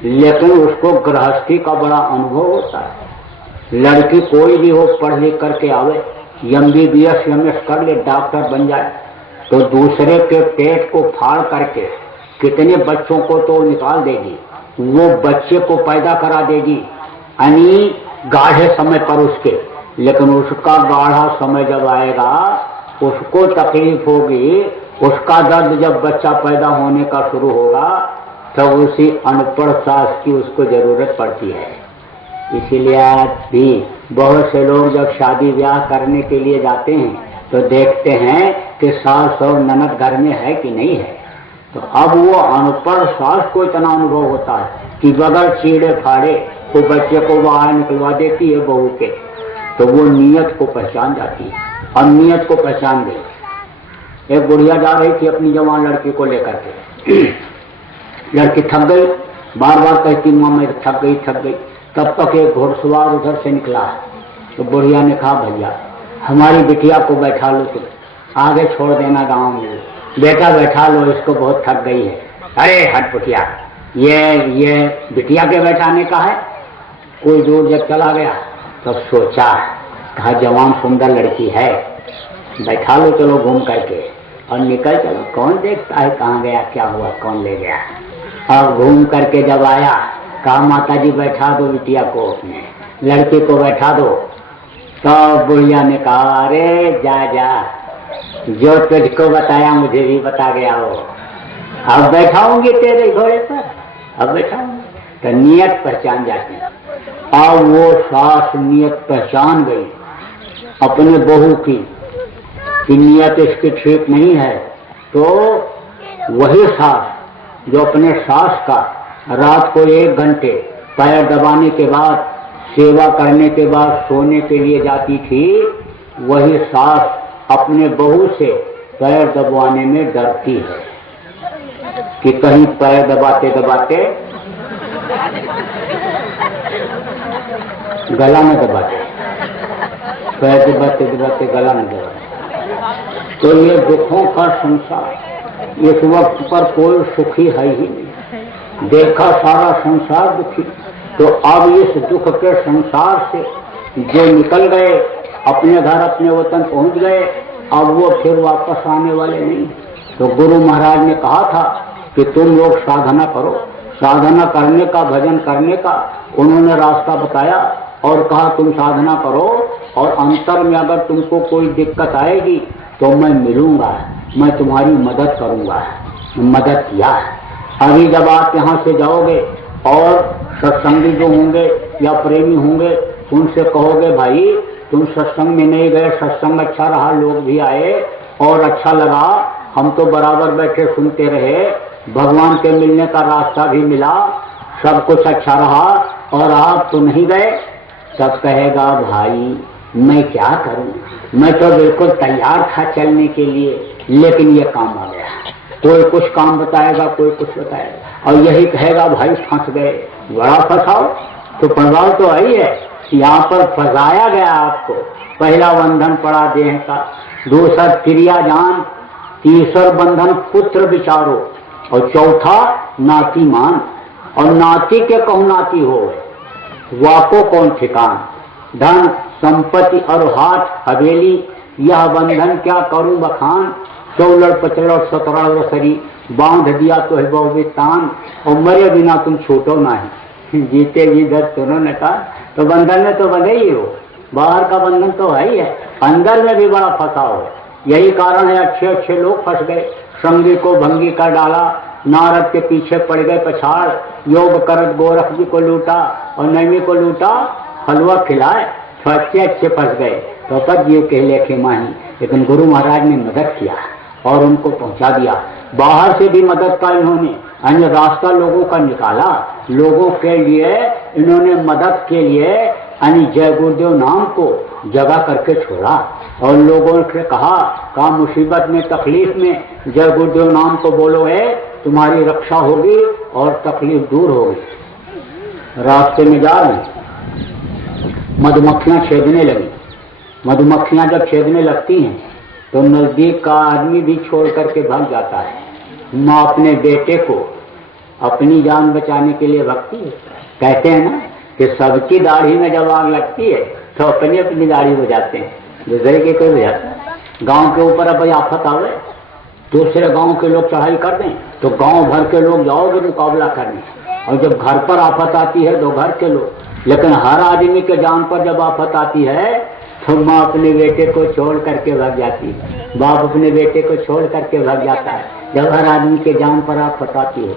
लेकिन उसको गृहस्थी का बड़ा अनुभव होता है। लड़की कोई भी हो, पढ़ लिख करके आवे, MBBS MS कर ले, डॉक्टर बन जाए, तो दूसरे के पेट को फाड़ करके कितने बच्चों को तो निकाल देगी, वो बच्चे को पैदा करा देगी यानी गाढ़े समय पर उसके। लेकिन उसका गाढ़ा समय जब आएगा उसको तकलीफ होगी, उसका दर्द जब बच्चा पैदा होने का शुरू होगा तब उसी अनपढ़ सास की उसको जरूरत पड़ती है। इसीलिए आज भी बहुत से लोग जब शादी ब्याह करने के लिए जाते हैं तो देखते हैं कि सास और ननद घर में है कि नहीं है। तो अब वो अनपढ़ सास को इतना अनुभव होता है कि बगैर चीड़े फाड़े तो बच्चे को बाहर निकलवा देती है बहू के, तो वो नीयत को पहचान जाती है। और नीयत को पहचान गई। एक बुढ़िया जा रही थी अपनी जवान लड़की को लेकर के, लड़की थक गई, बार बार कहती मां मैं थक गई। तब तक एक घुड़सवार उधर से निकला है, तो बुढ़िया ने कहा भैया हमारी बिटिया को बैठा लो, तुम आगे छोड़ देना गांव में, बेटा बैठा लो, इसको बहुत थक गई है। अरे हट पुटिया, ये बिटिया के बैठाने का है। कोई दूर जब चला गया तब सोचा, कहा जवान सुंदर लड़की है, बैठा लो चलो घूम करके, और निकल चलो, कौन देखता है कहाँ गया क्या हुआ कौन ले गया। और घूम करके जब आया कहा माता जी बैठा दो बिटिया को, अपने लड़की को बैठा दो। तो बुढ़िया ने कहा अरे जा, जो तुझको बताया मुझे भी बता गया हो, अब बैठाऊंगी तेरे घोड़े पर, अब बैठाऊंगी। तो नियत पहचान जाती है। और वो सास नियत पहचान गई अपने बहू की कि नियत इसकी ठीक नहीं है, तो वही सास जो अपने सास का रात को 1 घंटे पैर दबाने के बाद, सेवा करने के बाद सोने के लिए जाती थी, वही सास अपने बहू से पैर दबाने में डरती है कि कहीं पैर दबाते दबाते गला न दबाते, पैर दबाते दबाते गला न दबाते। तो ये दुखों का संसार, इस वक्त पर कोई सुखी है ही नहीं, देखा सारा संसार दुखी। तो अब इस दुख के संसार से जो निकल गए, अपने घर अपने वतन पहुंच गए, अब वो फिर वापस आने वाले नहीं। तो गुरु महाराज ने कहा था कि तुम लोग साधना करो, साधना करने का, भजन करने का उन्होंने रास्ता बताया और कहा तुम साधना करो, और अंतर में अगर तुमको कोई दिक्कत आएगी तो मैं मिलूंगा, मैं तुम्हारी मदद करूंगा। मदद किया। अभी जब आप यहाँ से जाओगे और सत्संगी जो होंगे या प्रेमी होंगे उनसे कहोगे भाई तुम सत्संग में नहीं गए, सत्संग अच्छा रहा, लोग भी आए और अच्छा लगा, हम तो बराबर बैठे सुनते रहे, भगवान के मिलने का रास्ता भी मिला, सब कुछ अच्छा रहा, और आप तो नहीं गए, तब कहेगा भाई मैं क्या करूं, मैं तो बिल्कुल तैयार था चलने के लिए, लेकिन ये काम आ गया। कोई कुछ काम बताएगा, कोई कुछ बताएगा, और यही कहेगा भाई फंस गए। बड़ा फंसाओ तो फंसाओ तो आई है, यहाँ पर फंसाया गया आपको। पहला बंधन पड़ा देह का, दूसरा क्रिया जान, तीसरा बंधन पुत्र विचारो, और चौथा नाती मान। और नाती के कहूँ नाती हो, वाको कौन ठिकान, धन संपत्ति और हाथ हवेली, यह बंधन क्या करूं बखान, 16 15 17 वर्षरी बांध दिया तो है बहु तान, और मरे बिना तुम छूटो नहीं, जीते जी दर सुनो न का। तो बंधन में तो बंधे ही हो, बाहर का बंधन तो है ही है, अंदर में भी बड़ा फंसाव है। यही कारण है अच्छे अच्छे लोग फंस गए, संगी को भंगी कर डाला, नारद के पीछे पड़ गए पछाड़, योग करत गोरख जी को लूटा और नैमी को लूटा, हलवा खिलाए, तो अच्छे फंस गए। तो तब जीव के लेखे माही, लेकिन गुरु महाराज ने मदद किया और उनको पहुंचा दिया। बाहर से भी मदद का इन्होंने अन्य रास्ता लोगों का निकाला, लोगों के लिए इन्होंने मदद के लिए यानी जय गुरुदेव नाम को जगा करके छोड़ा, और लोगों ने कहा मुसीबत में तकलीफ में जय गुरुदेव नाम को बोलोगे तुम्हारी रक्षा होगी और तकलीफ दूर होगी। रास्ते में जा रही मधुमक्खियां छेदने लगी, मधुमक्खियां जब छेदने लगती हैं तो नजदीक का आदमी भी छोड़ करके भाग जाता है। माँ अपने बेटे को अपनी जान बचाने के लिए भगती है। कहते हैं ना कि सबकी दाढ़ी में जब आग लगती है तो अपनी अपनी दाढ़ी बुझाते हैं, दूसरे के कोई बुझाता। गांव के ऊपर अब आफत आवे, दूसरे गांव के लोग चढ़ाई कर दें तो गांव भर के लोग जाओगे मुकाबला करने, और जब घर पर आफत आती है तो घर के लोग। लेकिन हर आदमी के जान पर जब आफत आती है तो माँ अपने बेटे को छोड़ करके भाग जाती है, बाप अपने बेटे को छोड़ करके भाग जाता है जब हर आदमी के जान पर आफत आती है।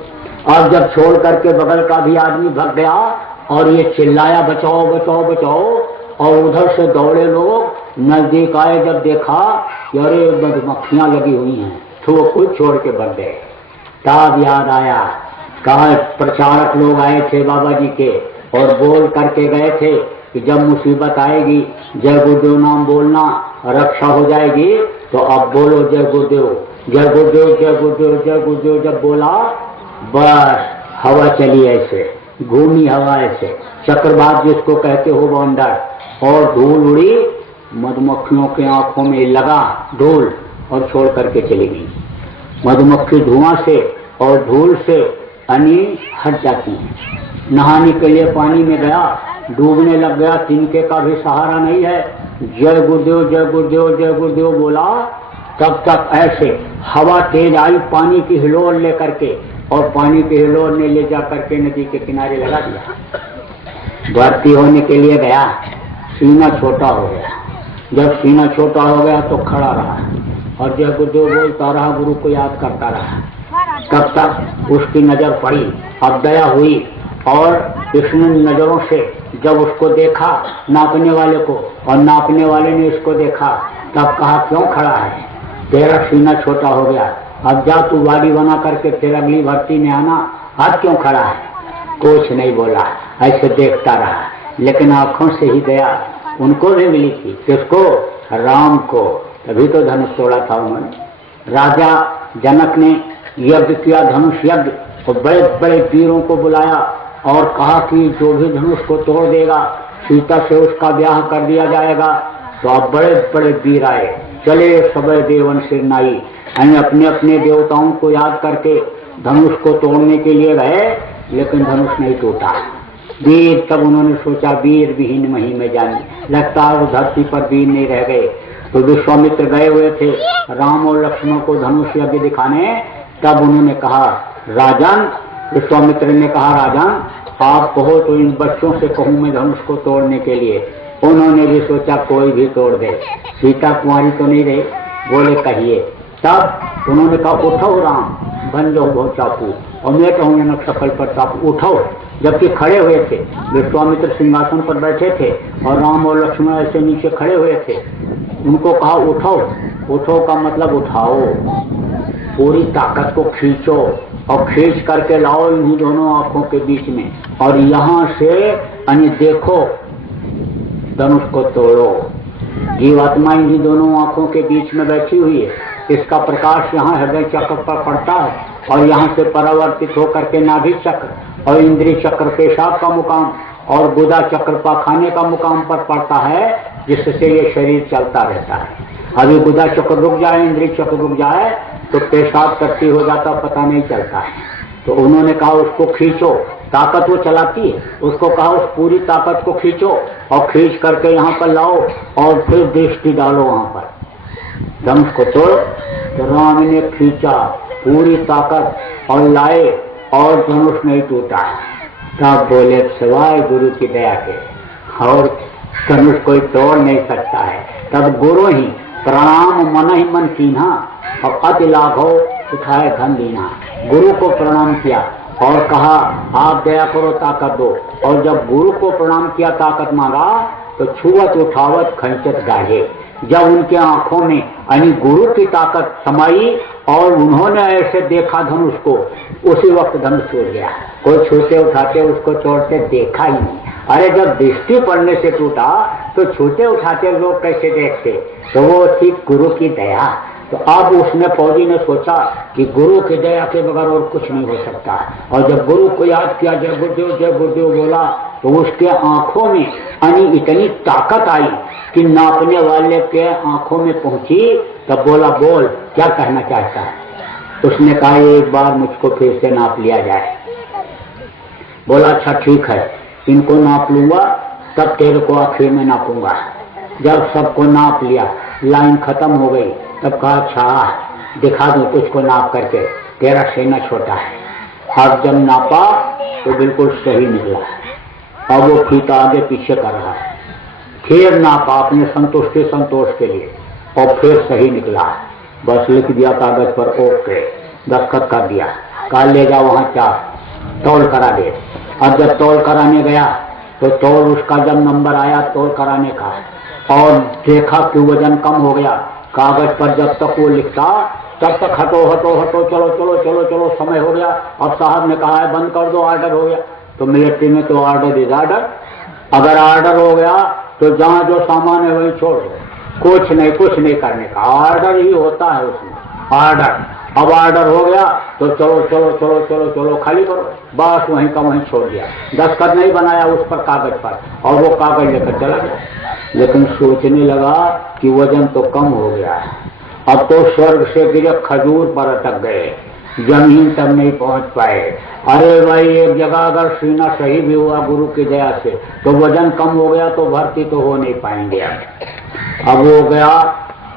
और जब छोड़ करके बगल का भी आदमी भाग गया और ये चिल्लाया बचाओ बचाओ बचाओ, और उधर से दौड़े लोग, नजदीक आए जब देखा अरे मधुमक्खियां लगी हुई हैं तो वो खुद छोड़ के भाग गए। तब याद आया, कहा प्रचारक लोग आए थे बाबा जी के और बोल करके गए थे कि जब मुसीबत आएगी जय गुरुदेव नाम बोलना, रक्षा हो जाएगी। तो अब बोलो जय गुरुदेव जय गुरुदेव जय गुरुदेव जय गुरुदेव। जब बोला बस हवा चली, ऐसे घूमी हवा, ऐसे चक्रवात जिसको कहते हो बवंडर, और धूल उड़ी, मधुमक्खियों के आंखों में लगा धूल और छोड़ करके चली गई। मधुमक्खी धुआं से और धूल से हट जाती है। नहाने के लिए पानी में गया, डूबने लग गया, तिनके का भी सहारा नहीं है, जय गुरुदेव जय गुरुदेव जय गुरुदेव बोला। तब तक ऐसे हवा तेज आई पानी की हिलोर लेकर के, और पानी की हिलोर ने ले जा करके नदी के किनारे लगा दिया। भर्ती होने के लिए गया, सीना छोटा हो गया। जब सीना छोटा हो गया तो खड़ा रहा और जय गुरुदेव बोलता रहा, गुरु को याद करता रहा। तब तक उसकी नजर पड़ी, अब दया हुई, और इसने नजरों से जब उसको देखा नापने वाले को, और नापने वाले ने इसको देखा, तब कहा क्यों खड़ा है, तेरा सीना छोटा हो गया, अब जा तू बाड़ी बना करके फिर अगली भर्ती में आना, आज क्यों खड़ा है। कुछ नहीं बोला, ऐसे देखता रहा। लेकिन आंखों से ही दया उनको भी मिली थी। किसको? राम को। तभी तो धनुष तोड़ा था उन्होंने। राजा जनक ने यज्ञ किया, धनुष यज्ञ, और बड़े बड़े वीरों को बुलाया और कहा कि जो भी धनुष को तोड़ देगा सीता से उसका ब्याह कर दिया जाएगा। तो अब बड़े बड़े वीर आए, चले सबे देवन सिरनाई, अपने अपने देवताओं को याद करके धनुष को तोड़ने के लिए गए, लेकिन धनुष नहीं टूटा। वीर, तब उन्होंने सोचा वीर विहीन मही में जाने, लगता है धरती पर वीर नहीं रह गए। तो विश्वामित्र गए हुए थे राम और लक्ष्मण को धनुष यज्ञ दिखाने। तब उन्होंने कहा राजन, विश्वामित्र ने कहा राजन आप कहो तो इन बच्चों से कहूं मैं धनुष को तोड़ने के लिए। उन्होंने भी सोचा कोई भी तोड़ दे, सीता कुंवारी तो नहीं रही, बोले कहिए। तब उन्होंने कहा उठो राम, बन जाओ बहुत चाकू, और मैं कहूँगा न शकल पर चाकू, उठो। जबकि खड़े हुए थे, विश्वामित्र सिंहासन पर बैठे थे और राम और लक्ष्मण ऐसे नीचे खड़े हुए थे। उनको कहा उठो। उठो का मतलब उठाओ, पूरी ताकत को खींचो और खींच करके लाओ इन्हीं दोनों आंखों के बीच में, और यहाँ से देखो धनुष को तोड़ो। जीवात्मा इन्हीं दोनों आंखों के बीच में बैठी हुई है, इसका प्रकाश यहाँ हृदय चक्र पर पड़ता है और यहाँ से परावर्तित होकर के नाभि चक्र और इंद्रिय चक्र पेशाब का मुकाम और गुदा चक्र पाखाने का मुकाम पर पड़ता है, जिससे ये शरीर चलता रहता है। अभी गुदा चक्र रुक जाए, इंद्रिय चक्र रुक जाए तो पेशाब टट्टी हो जाता, पता नहीं चलता है। तो उन्होंने कहा उसको खींचो, ताकत वो चलाती है, उसको कहा उस पूरी ताकत को खींचो और खींच करके यहाँ पर लाओ और फिर दृष्टि डालो वहाँ पर, धनुष को तोड़ो। तो राम ने खींचा पूरी ताकत और लाए और धनुष नहीं टूटा। तब बोले सिवाय गुरु की दया के और धनुष कोई तोड़ नहीं सकता है। तब गुरु ही प्रणाम मन ही मन कीन्हा और अति लाभो उठाए धन लीना। गुरु को प्रणाम किया और कहा आप दया करो ताकत दो, और जब गुरु को प्रणाम किया ताकत मांगा तो छुअत उठावत खंचत गाढ़े। जब उनके आंखों में यानी गुरु की ताकत समाई और उन्होंने ऐसे देखा धनुष को, उसी वक्त धनुष टूट गया। कोई छूते उठाते उसको तोड़ते देखा ही नहीं। अरे जब दृष्टि पड़ने से टूटा तो छूते उठाते लोग कैसे देखते? तो वो थी गुरु की दया। तो अब उसने फौजी ने सोचा कि गुरु की दया के बगैर और कुछ नहीं हो सकता। और जब गुरु को याद किया, जय गुरुदेव बोला, तो उसके आंखों में इतनी ताकत आई कि नापने वाले के आंखों में पहुंची। तब बोला, बोल क्या कहना चाहता है। उसने कहा, एक बार मुझको फिर से नाप लिया जाए। बोला, अच्छा ठीक है, इनको नाप लूंगा, तब तेरे को आखिर में नापूंगा। जब सबको नाप लिया, लाइन खत्म हो गई, तब कहा, अच्छा दिखा दूं तुझको नाप करके, तेरा सीना छोटा है। अब जब नापा तो बिल्कुल सही निकला। अब वो फीता आगे पीछे कर रहा है। फिर नापा अपने संतोष के लिए, और फिर सही निकला। बस लिख दिया कागज पर, ओके, दस्तखत कर दिया। कहा, ले जाओ वहां चाप तौल करा दे। अब जब तौल कराने गया तो तौल उसका जब नंबर आया तौल कराने का, और देखा कि वजन कम हो गया। कागज पर जब तक वो लिखता तब तक हटो, चलो, समय हो गया। अब साहब ने कहा है बंद कर दो, ऑर्डर हो गया। तो मिलिट्री में तो ऑर्डर इज ऑर्डर। अगर ऑर्डर हो गया तो जहां जो सामान है वही छोड़ दो, कुछ नहीं करने का, ऑर्डर ही होता है उसमें, ऑर्डर। अब ऑर्डर हो गया तो चलो खाली करो, बस वहीं का वहीं छोड़ दिया। दस्तखत नहीं बनाया उस पर कागज पर, और वो कागज लेकर चला गया। लेकिन सोचने लगा कि वजन तो कम हो गया है। अब तो स्वर्ग से गिरे खजूर पर अटक गए, जमीन तक नहीं पहुंच पाए। अरे भाई, एक जगह अगर सीना सही भी हुआ गुरु की दया से, तो वजन कम हो गया तो भर्ती तो हो नहीं पाएंगे। अब हो गया,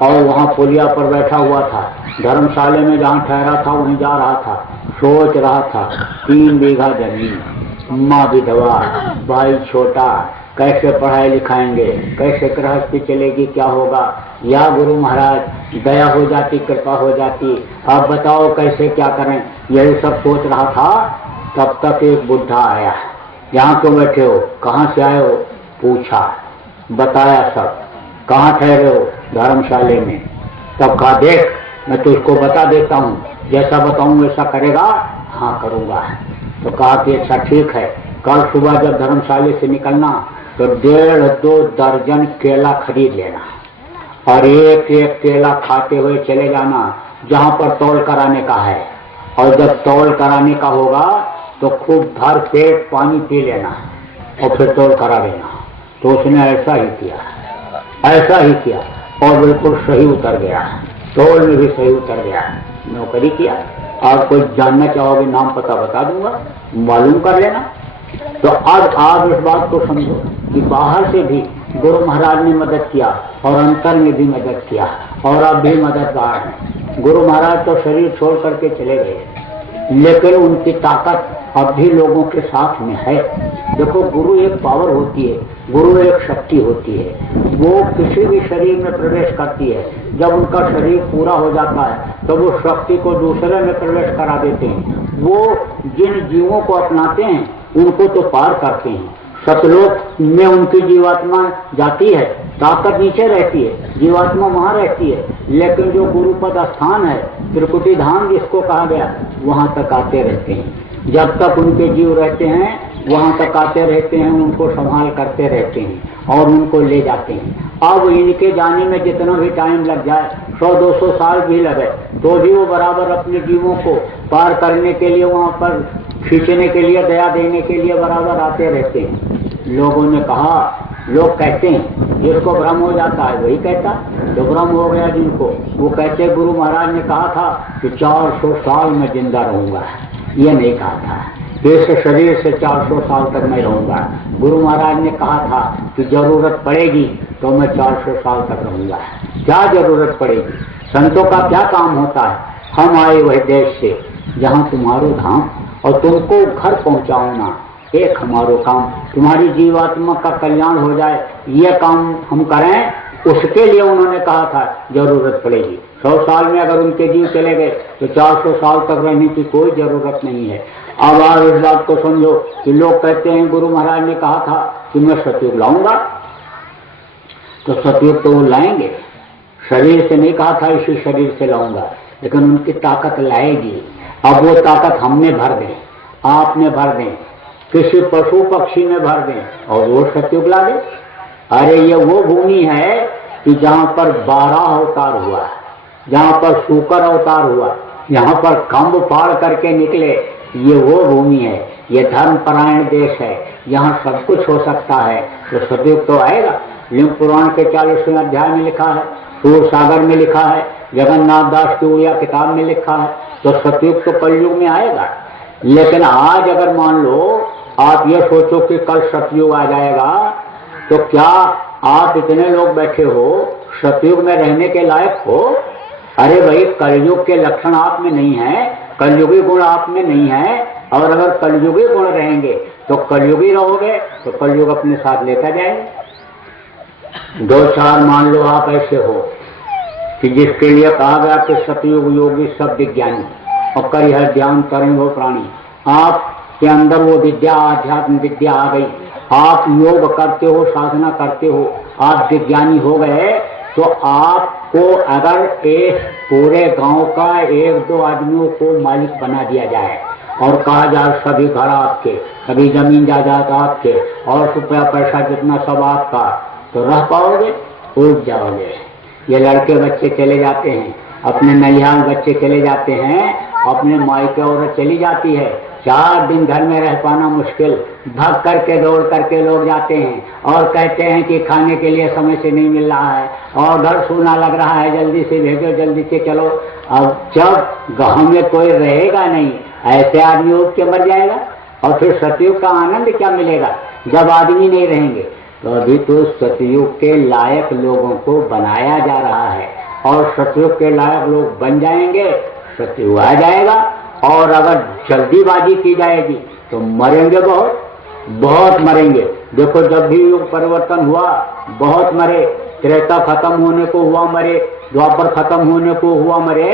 और वहां पुलिया पर बैठा हुआ था, धर्मशाले में जहां ठहरा था वहीं जा रहा था। सोच रहा था, 3 बीघा जमीन, माँ विधवा, भाई छोटा, कैसे पढ़ाई लिखाएंगे, कैसे गृहस्थी चलेगी, क्या होगा। या गुरु महाराज दया हो जाती, कृपा हो जाती, आप बताओ कैसे क्या करें। यही सब सोच रहा था। तब तक एक बुढ़ा आया। यहाँ क्यों बैठे हो, कहाँ से आए हो, पूछा, बताया सब। कहाँ ठहरे हो, धर्मशाले में। तब कहा, देख मैं तुझको बता देता हूँ, जैसा बताऊँ वैसा करेगा। हाँ करूँगा। तो कहा कि अच्छा ठीक है, कल सुबह जब धर्मशाले से निकलना तो 1.5-2 दर्जन केला खरीद लेना, और एक केला खाते हुए चले जाना जहां पर तौल कराने का है। और जब तौल कराने का होगा तो खूब भर पेट पानी पी लेना, और फिर तौल करा लेना। तो उसने ऐसा ही किया, और बिल्कुल सही उतर गया, तौल में भी सही उतर गया, नौकरी किया। आप कोई जानना चाहोगे, नाम पता बता दूंगा, मालूम कर लेना। तो अब आप इस बात को समझो कि बाहर से भी गुरु महाराज ने मदद किया, और अंतर में भी मदद किया, और अब भी मददगार हैं। गुरु महाराज तो शरीर छोड़ करके चले गए, लेकिन उनकी ताकत अब भी लोगों के साथ में है। देखो, गुरु एक पावर होती है, गुरु एक शक्ति होती है, वो किसी भी शरीर में प्रवेश करती है। जब उनका शरीर पूरा हो जाता है तो वो शक्ति को दूसरे में प्रवेश करा देते हैं। वो जिन जीवों को अपनाते हैं उनको तो पार करते हैं। सतलोक में उनकी जीवात्मा जाती है, ताकत नीचे रहती है, जीवात्मा वहां रहती है। लेकिन जो गुरुपद स्थान है, त्रिकुटी धाम जिसको कहा गया, वहां तक आते रहते हैं। जब तक उनके जीव रहते हैं वहां तक आते रहते हैं, उनको संभाल करते रहते हैं और उनको ले जाते हैं। अब इनके जाने में जितना भी टाइम लग जाए, 100-200 साल भी लगे, तो भी वो बराबर अपने जीवों को पार करने के लिए, वहां पर खींचने के लिए, दया देने के लिए बराबर आते रहते हैं। लोगों ने कहा, लोग कहते हैं, जिसको भ्रम हो जाता है वही कहता, जो भ्रम हो गया जिनको, वो कहते गुरु महाराज ने कहा था कि 400 साल में जिंदा रहूंगा। ये नहीं कहा था, इस शरीर से 400 साल तक मैं रहूंगा। गुरु महाराज ने कहा था कि जरूरत पड़ेगी तो मैं 400 साल तक रहूंगा। क्या जरूरत पड़ेगी, संतों का क्या काम होता है। हम आए वही देश से जहाँ तुम्हारो धाम, और तुमको घर पहुँचाऊंगा। एक हमारो काम, तुम्हारी जीवात्मा का कल्याण हो जाए, ये काम हम करें, उसके लिए उन्होंने कहा था जरूरत पड़ेगी। 100 साल में अगर उनके जीव चले गए तो 400 साल तक रहने की कोई जरूरत नहीं है। अब आप इस बात को समझो कि लोग कहते हैं गुरु महाराज ने कहा था कि मैं सतयुग लाऊंगा, तो सतयुग तो वो लाएंगे, शरीर से नहीं कहा था इसी शरीर से लाऊंगा, लेकिन उनकी ताकत लाएगी। अब वो ताकत हमने भर दें, आपने भर दें, किसी पशु पक्षी में भर दें और वो सतयुग ला दे। अरे ये वो भूमि है कि जहां पर 12 अवतार हुआ, जहाँ पर शूकर अवतार हुआ, यहाँ पर खम्भ फाड़ करके निकले, ये वो भूमि है, ये धर्मपरायण देश है, यहाँ सब कुछ हो सकता है। तो सतयुग तो आएगा। लिंग पुराण के 40वें अध्याय में लिखा है, सूर सागर में लिखा है, जगन्नाथ दास की उड़िया किताब में लिखा है। तो सतयुग तो कलयुग में आएगा। लेकिन आज अगर मान लो आप ये सोचो कि कल सतयुग आ जाएगा, तो क्या आप इतने लोग बैठे हो सतयुग में रहने के लायक हो? अरे भाई, कलयुग के लक्षण आप में नहीं है, कलयुगी गुण आप में नहीं है। और अगर कलयुगी गुण रहेंगे तो कलयुगी रहोगे, तो कलयुग अपने साथ लेता जाएगा। 2-4 मान लो आप ऐसे हो कि जिसके लिए कहा गया कि सतयुग योगी सब विज्ञानी और करिहर ध्यान करें वो प्राणी, आपके अंदर वो विद्या, आध्यात्म विद्या आ गई, आप योग करते हो, साधना करते हो, आप विज्ञानी हो गए, तो आपको अगर एक पूरे गांव का 1-2 आदमियों को मालिक बना दिया जाए और कहा जाए सभी घर आपके, सभी जमीन जायदाद आपके और रुपया पैसा जितना सब आपका, तो रह पाओगे? उठ जाओगे। ये लड़के बच्चे चले जाते हैं, अपने नैहाल बच्चे चले जाते हैं, अपने मायके औरत चली जाती है, 4 दिन घर में रह पाना मुश्किल, भाग करके दौड़ करके लोग जाते हैं और कहते हैं कि खाने के लिए समय से नहीं मिल रहा है और घर सूना लग रहा है, जल्दी से भेजो, जल्दी से चलो। अब जब गांव में कोई रहेगा नहीं, ऐसे आदमी उठ के मर जाएगा। और फिर सतयुग का आनंद क्या मिलेगा जब आदमी नहीं रहेंगे? तो अभी तो सतयुग के लायक लोगों को बनाया जा रहा है और सतयुग के लायक लोग बन जाएंगे, सतयुग आ जाएगा। और अगर जल्दीबाजी की जाएगी तो मरेंगे, बहुत मरेंगे। देखो, जब भी युग परिवर्तन हुआ बहुत मरे, त्रेता खत्म होने को हुआ मरे, द्वापर खत्म होने को हुआ मरे,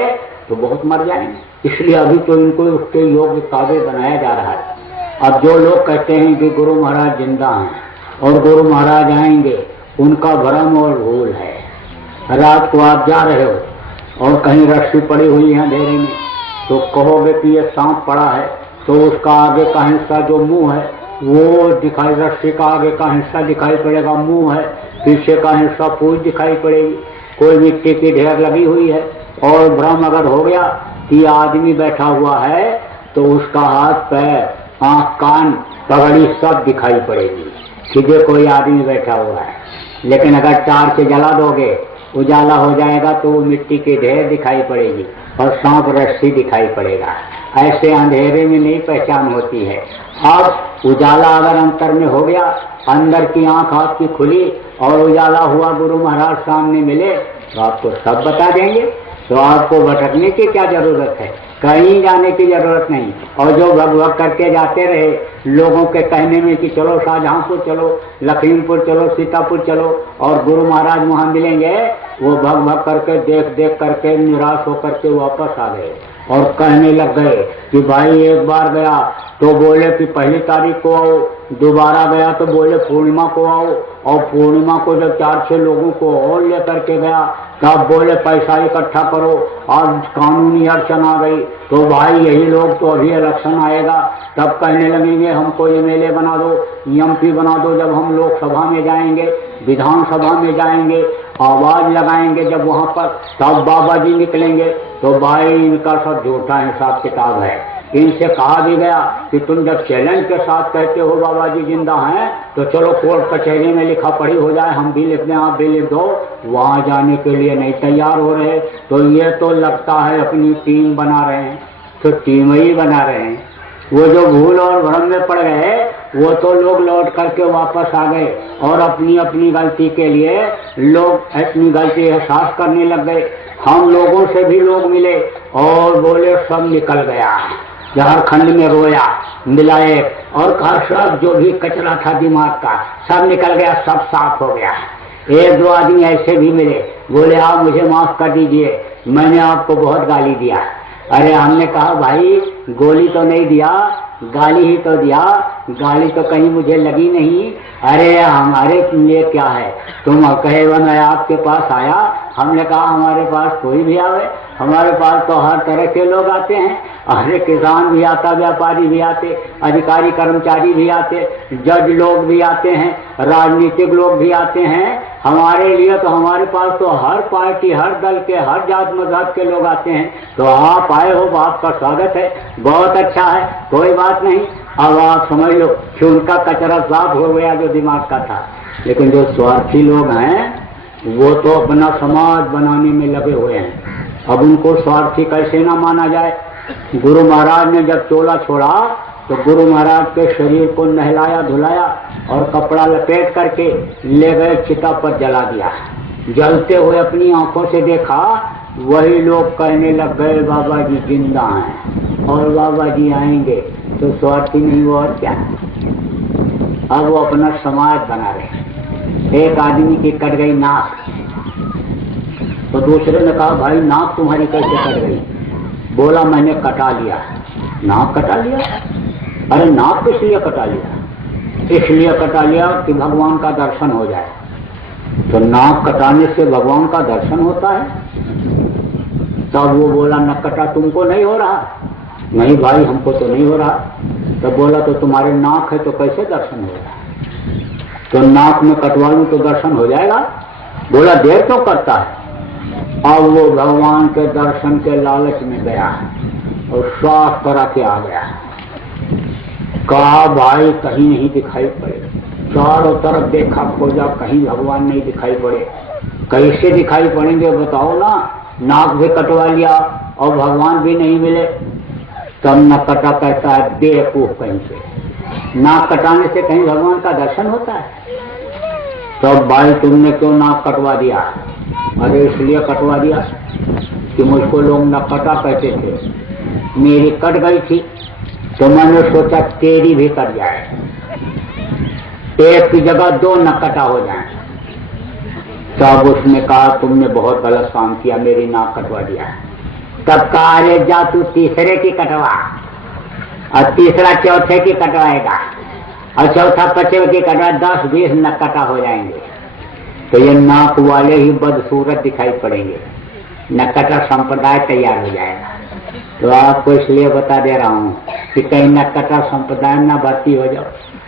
तो बहुत मर जाएंगे। इसलिए अभी तो इनको उसके योग्य काबिल बनाया जा रहा है। अब जो लोग कहते हैं कि गुरु महाराज जिंदा हैं और गुरु महाराज आएंगे, उनका भ्रम और भूल है। रात को आप जा रहे हो और कहीं रस्सी पड़ी हुई है अंधेरे में, तो कहोगे कि ये सांप पड़ा है, तो उसका आगे का हिस्सा जो मुंह है वो दिखाई, रस्सी का आगे का हिस्सा दिखाई पड़ेगा, मुंह है, पीछे का हिस्सा पूछ दिखाई पड़ेगी। कोई मिट्टी की ढेर लगी हुई है और भ्रम अगर हो गया कि आदमी बैठा हुआ है, तो उसका हाथ पैर, आंख कान पगड़ी सब दिखाई पड़ेगी कि जो कोई आदमी बैठा हुआ है। लेकिन अगर टार्च जला दोगे, उजाला हो जाएगा, तो वो मिट्टी की ढेर दिखाई पड़ेगी और सांप रस्सी दिखाई पड़ेगा। ऐसे अंधेरे में नहीं पहचान होती है। अब उजाला अगर अंतर में हो गया, अंदर की आंख आपकी खुली और उजाला हुआ, गुरु महाराज सामने मिले, तो आपको सब बता देंगे। तो आपको भटकने की क्या जरूरत है? कहीं जाने की जरूरत नहीं। और जो भग भग करके जाते रहे लोगों के कहने में कि चलो शाहजहांपुर चलो, लखीमपुर चलो, सीतापुर चलो, और गुरु महाराज वहां मिलेंगे, वो भग भग करके देख देख करके निराश होकर के वापस आ गए और कहने लग गए कि भाई एक बार गया तो बोले कि 1 तारीख को आओ, दोबारा गया तो बोले पूर्णिमा को आओ, और पूर्णिमा को जब 4-6 लोगों को और लेकर के गया तब बोले पैसा इकट्ठा करो, और कानूनी अड़चन आ गई। तो भाई यही लोग तो अभी इलेक्शन आएगा तब कहने लगेंगे हमको एमएलए बना दो, एमपी बना दो। जब हम लोकसभा में जाएंगे, विधानसभा में जाएंगे, आवाज लगाएंगे जब वहां पर, तब बाबा जी निकलेंगे। तो भाई इनका सब झूठा हिसाब किताब है। इनसे कहा भी गया कि तुम जब चैलेंज के साथ कहते हो बाबा जी जिंदा हैं, तो चलो कोर्ट कचहरी में लिखा पढ़ी हो जाए, हम भी लिख दें, आप भी लिख दो। वहां जाने के लिए नहीं तैयार हो रहे। तो ये तो लगता है अपनी टीम बना रहे हैं, तो टीम ही बना रहे हैं। वो जो भूल और भ्रम में पड़ गए, वो तो लोग लौट करके वापस आ गए और अपनी अपनी गलती के लिए लोग अपनी गलती एहसास करने लग गए। हम लोगों से भी लोग मिले और बोले सब निकल गया, झारखंड में रोया, मिलाए और कहा सब जो भी कचरा था दिमाग का सब निकल गया, सब साफ हो गया। 1-2 आदमी ऐसे भी मिले, बोले आप मुझे माफ कर दीजिए, मैंने आपको बहुत गाली दिया। अरे हमने कहा भाई गोली तो नहीं दिया, गाली ही तो दिया, गाली तो कहीं मुझे लगी नहीं। अरे हमारे लिए क्या है, तुम कहे मैं आपके पास आया हमने कहा हमारे पास कोई भी आवे, हमारे पास तो हर तरह के लोग आते हैं। अरे किसान भी आता, व्यापारी भी आते, अधिकारी कर्मचारी भी आते, जज लोग भी आते हैं, राजनीतिक लोग भी आते हैं। हमारे लिए तो हमारे पास तो हर पार्टी, हर दल के, हर जात मजहब के लोग आते हैं। तो आप आए हो, आपका स्वागत है, बहुत अच्छा है, कोई बात नहीं। अब आप समझ लो कि उनका कचरा साफ हो गया जो दिमाग का था। लेकिन जो स्वार्थी लोग हैं वो तो अपना समाज बनाने में लगे हुए हैं। अब उनको स्वार्थी कैसे ना माना जाए। गुरु महाराज ने जब चोला छोड़ा तो गुरु महाराज के शरीर को नहलाया धुलाया और कपड़ा लपेट करके ले गए, चिता पर जला दिया। जलते हुए अपनी आंखों से देखा, वही लोग कहने लग गए बाबा जी जिंदा हैं और बाबा जी आएंगे। तो स्वार्थी नहीं वो और क्या। अब वो अपना समाज बना रहे। एक आदमी की कट गई नाक, तो दूसरे ने कहा भाई नाक तुम्हारी कैसे कट गई? बोला मैंने कटा लिया। नाक कटा लिया? अरे नाक किस लिए कटा लिया? इसलिए कटा लिया कि भगवान का दर्शन हो जाए। तो नाक कटाने से भगवान का दर्शन होता है? तब वो बोला न कटा तुमको नहीं हो रहा? नहीं भाई हमको तो नहीं हो रहा। तब बोला तो तुम्हारे नाक है तो कैसे दर्शन हो रहा? तो नाक में कटवा लूं तो दर्शन हो जाएगा? बोला देर तो करता है। अब वो भगवान के दर्शन के लालच में गया और साफ करा के आ गया। कहा भाई कहीं नहीं दिखाई पड़े, चारों तरफ देखा खोजा, कहीं भगवान नहीं दिखाई पड़े। कैसे दिखाई पड़ेंगे बताओ ना? नाक भी कटवा लिया और भगवान भी नहीं मिले। तब न कटा कहता है बेवकूफ कहीं से। नाक कटाने से कहीं भगवान का दर्शन होता है? तो भाई तुमने क्यों नाक कटवा दिया? अरे इसलिए कटवा दिया कि मुझको लोग न कटा कहते थे। मेरी कट गई थी तो मैंने सोचा तेरी भी कट जाए, एक की जगह दो न कटा हो जाए। तब उसने कहा तुमने बहुत गलत काम किया, मेरी नाक कटवा दिया। तब कहा अरे जा तू तीसरे की कटवा, और तीसरा चौथे की कटवाएगा, और चौथा पचवे की कटवा, 10-20 न कटा हो जाएंगे। तो ये नाक वाले ही बदसूरत दिखाई पड़ेंगे, न कटा संप्रदाय तैयार हो जाएगा। तो आपको इसलिए बता दे रहा हूँ कि कहीं न कटा संप्रदाय न भर्ती हो जाओ।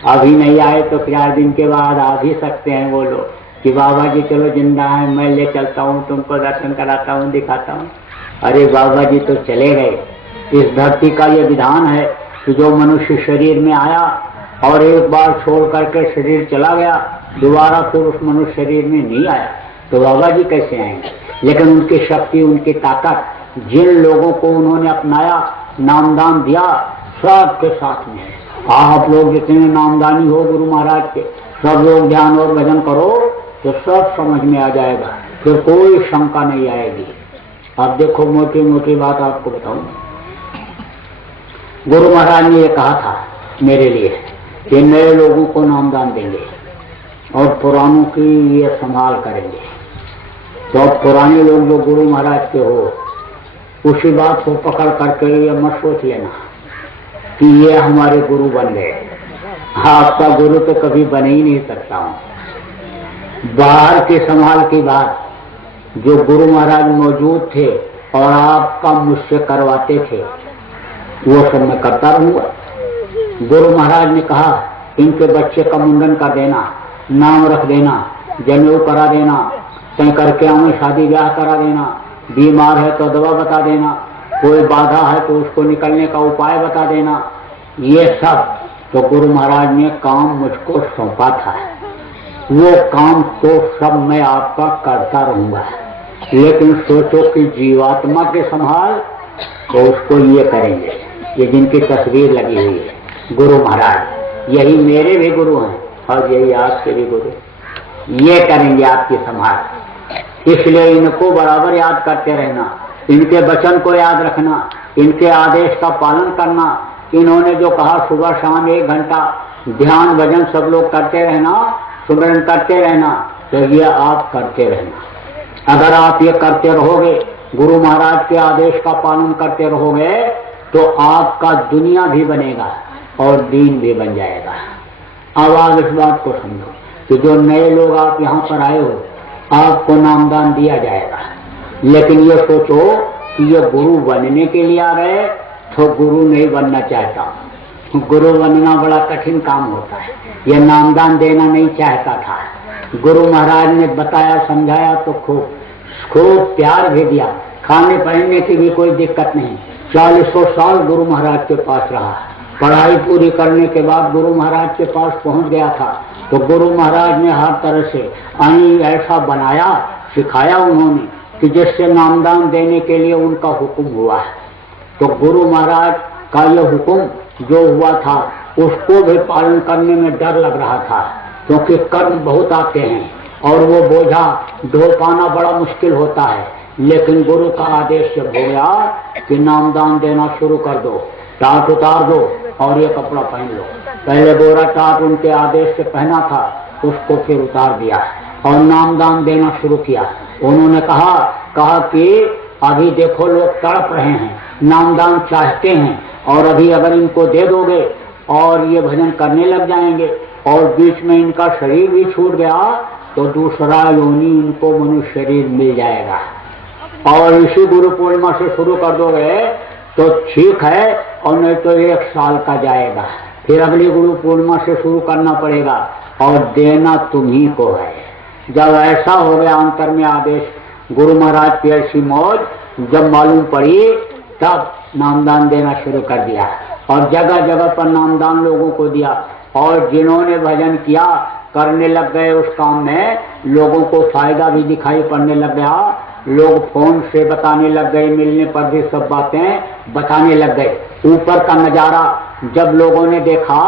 अभी नहीं आए तो 4 दिन के बाद आ भी सकते हैं वो लोग कि बाबा जी चलो जिंदा है, मैं ले चलता हूँ, तुमको दर्शन कराता हूँ, दिखाता हूँ। अरे बाबा जी तो चले गए। इस धरती का ये विधान है कि जो मनुष्य शरीर में आया और एक बार छोड़ करके शरीर चला गया, दोबारा फिर उस मनुष्य शरीर में नहीं आया। तो बाबा जी कैसे आएंगे? लेकिन उनकी शक्ति, उनकी ताकत, जिन लोगों को उन्होंने अपनाया, नामदान दिया, सबके साथ में। आप लोग जितने नामदानी हो गुरु महाराज के, सब लोग ध्यान और भजन करो तो सब समझ में आ जाएगा, फिर कोई शंका नहीं आएगी। अब देखो मोटी मोटी बात आपको बताऊं। गुरु महाराज ने ये कहा था मेरे लिए कि नए लोगों को नामदान देंगे और पुरानों की ये संभाल करेंगे। तो अब पुराने लोग जो गुरु महाराज के हो, उसी बात को पकड़ करके ये मत सोच लेना कि ये हमारे गुरु बन गए। आपका गुरु तो कभी बन ही नहीं सकता हूं। बाहर के संभाल की बात जो गुरु महाराज मौजूद थे और आपका मुझसे करवाते थे, वो सब मैं करता रहूंगा। गुरु महाराज ने कहा इनके बच्चे का मुंडन कर देना, नाम रख देना, जनेऊ करा देना, तय करके हमें शादी ब्याह करा देना, बीमार है तो दवा बता देना, कोई बाधा है तो उसको निकलने का उपाय बता देना। ये सब तो गुरु महाराज ने काम मुझको सौंपा था। वो काम तो सब मैं आपका करता रहूंगा, लेकिन सोचो कि जीवात्मा के संभाल तो उसको ये करेंगे। ये जिनकी तस्वीर लगी हुई है गुरु महाराज, यही मेरे भी गुरु हैं और यही आपके भी गुरु, ये करेंगे आपकी संभाल। इसलिए इनको बराबर याद करते रहना, इनके वचन को याद रखना, इनके आदेश का पालन करना। इन्होंने जो कहा सुबह शाम 1 घंटा ध्यान भजन सब लोग करते रहना, सुमरन करते रहना, तो ये आप करते रहना। अगर आप ये करते रहोगे, गुरु महाराज के आदेश का पालन करते रहोगे, तो आपका दुनिया भी बनेगा और दीन भी बन जाएगा। अब आप इस बात को समझो कि जो नए लोग आप यहाँ पर आए हो, आपको नामदान दिया जाएगा। लेकिन ये सोचो कि ये गुरु बनने के लिए आ गए तो गुरु नहीं बनना चाहता। गुरु बनना बड़ा कठिन काम होता है। ये नामदान देना नहीं चाहता था। गुरु महाराज ने बताया, समझाया तो खूब प्यार भी दिया। खाने पहनने की भी कोई दिक्कत नहीं। 40 साल गुरु महाराज के पास रहा। पढ़ाई पूरी करने के बाद गुरु महाराज के पास पहुंच गया था तो गुरु महाराज ने हर तरह से ऐसा बनाया, सिखाया उन्होंने कि जिससे नामदान देने के लिए उनका हुक्म हुआ है। तो गुरु महाराज का यह हुक्म जो हुआ था उसको भी पालन करने में डर लग रहा था, क्योंकि कर्म बहुत आते हैं और वो बोझा ढो पाना बड़ा मुश्किल होता है। लेकिन गुरु का आदेश जब हो गया कि नामदान देना शुरू कर दो, टाट उतार दो और ये कपड़ा पहन लो। पहले गोरा टाट उनके आदेश से पहना था, उसको फिर उतार दिया और नामदान देना शुरू किया। उन्होंने कहा कि अभी देखो लोग तड़प रहे हैं, नामदान चाहते हैं, और अभी अगर इनको दे दोगे और ये भजन करने लग जाएंगे और बीच में इनका शरीर भी छूट गया तो दूसरा योनि इनको मनुष्य शरीर मिल जाएगा। और इसी गुरु पूर्णिमा से शुरू कर दोगे तो ठीक है, और नहीं तो 1 साल का जाएगा। फिर अगली गुरु पूर्णिमा से शुरू करना पड़ेगा और देना तुम्ही को है। जब ऐसा हो गया अंतर में आदेश, गुरु महाराज की ऐसी मौज जब मालूम पड़ी तब नामदान देना शुरू कर दिया और जगह जगह पर नामदान लोगों को दिया। और जिन्होंने भजन किया करने लग गए उस काम में, लोगों को फायदा भी दिखाई पड़ने लग गया। लोग फोन से बताने लग गए, मिलने पर भी सब बातें बताने लग गए। ऊपर का नजारा जब लोगों ने देखा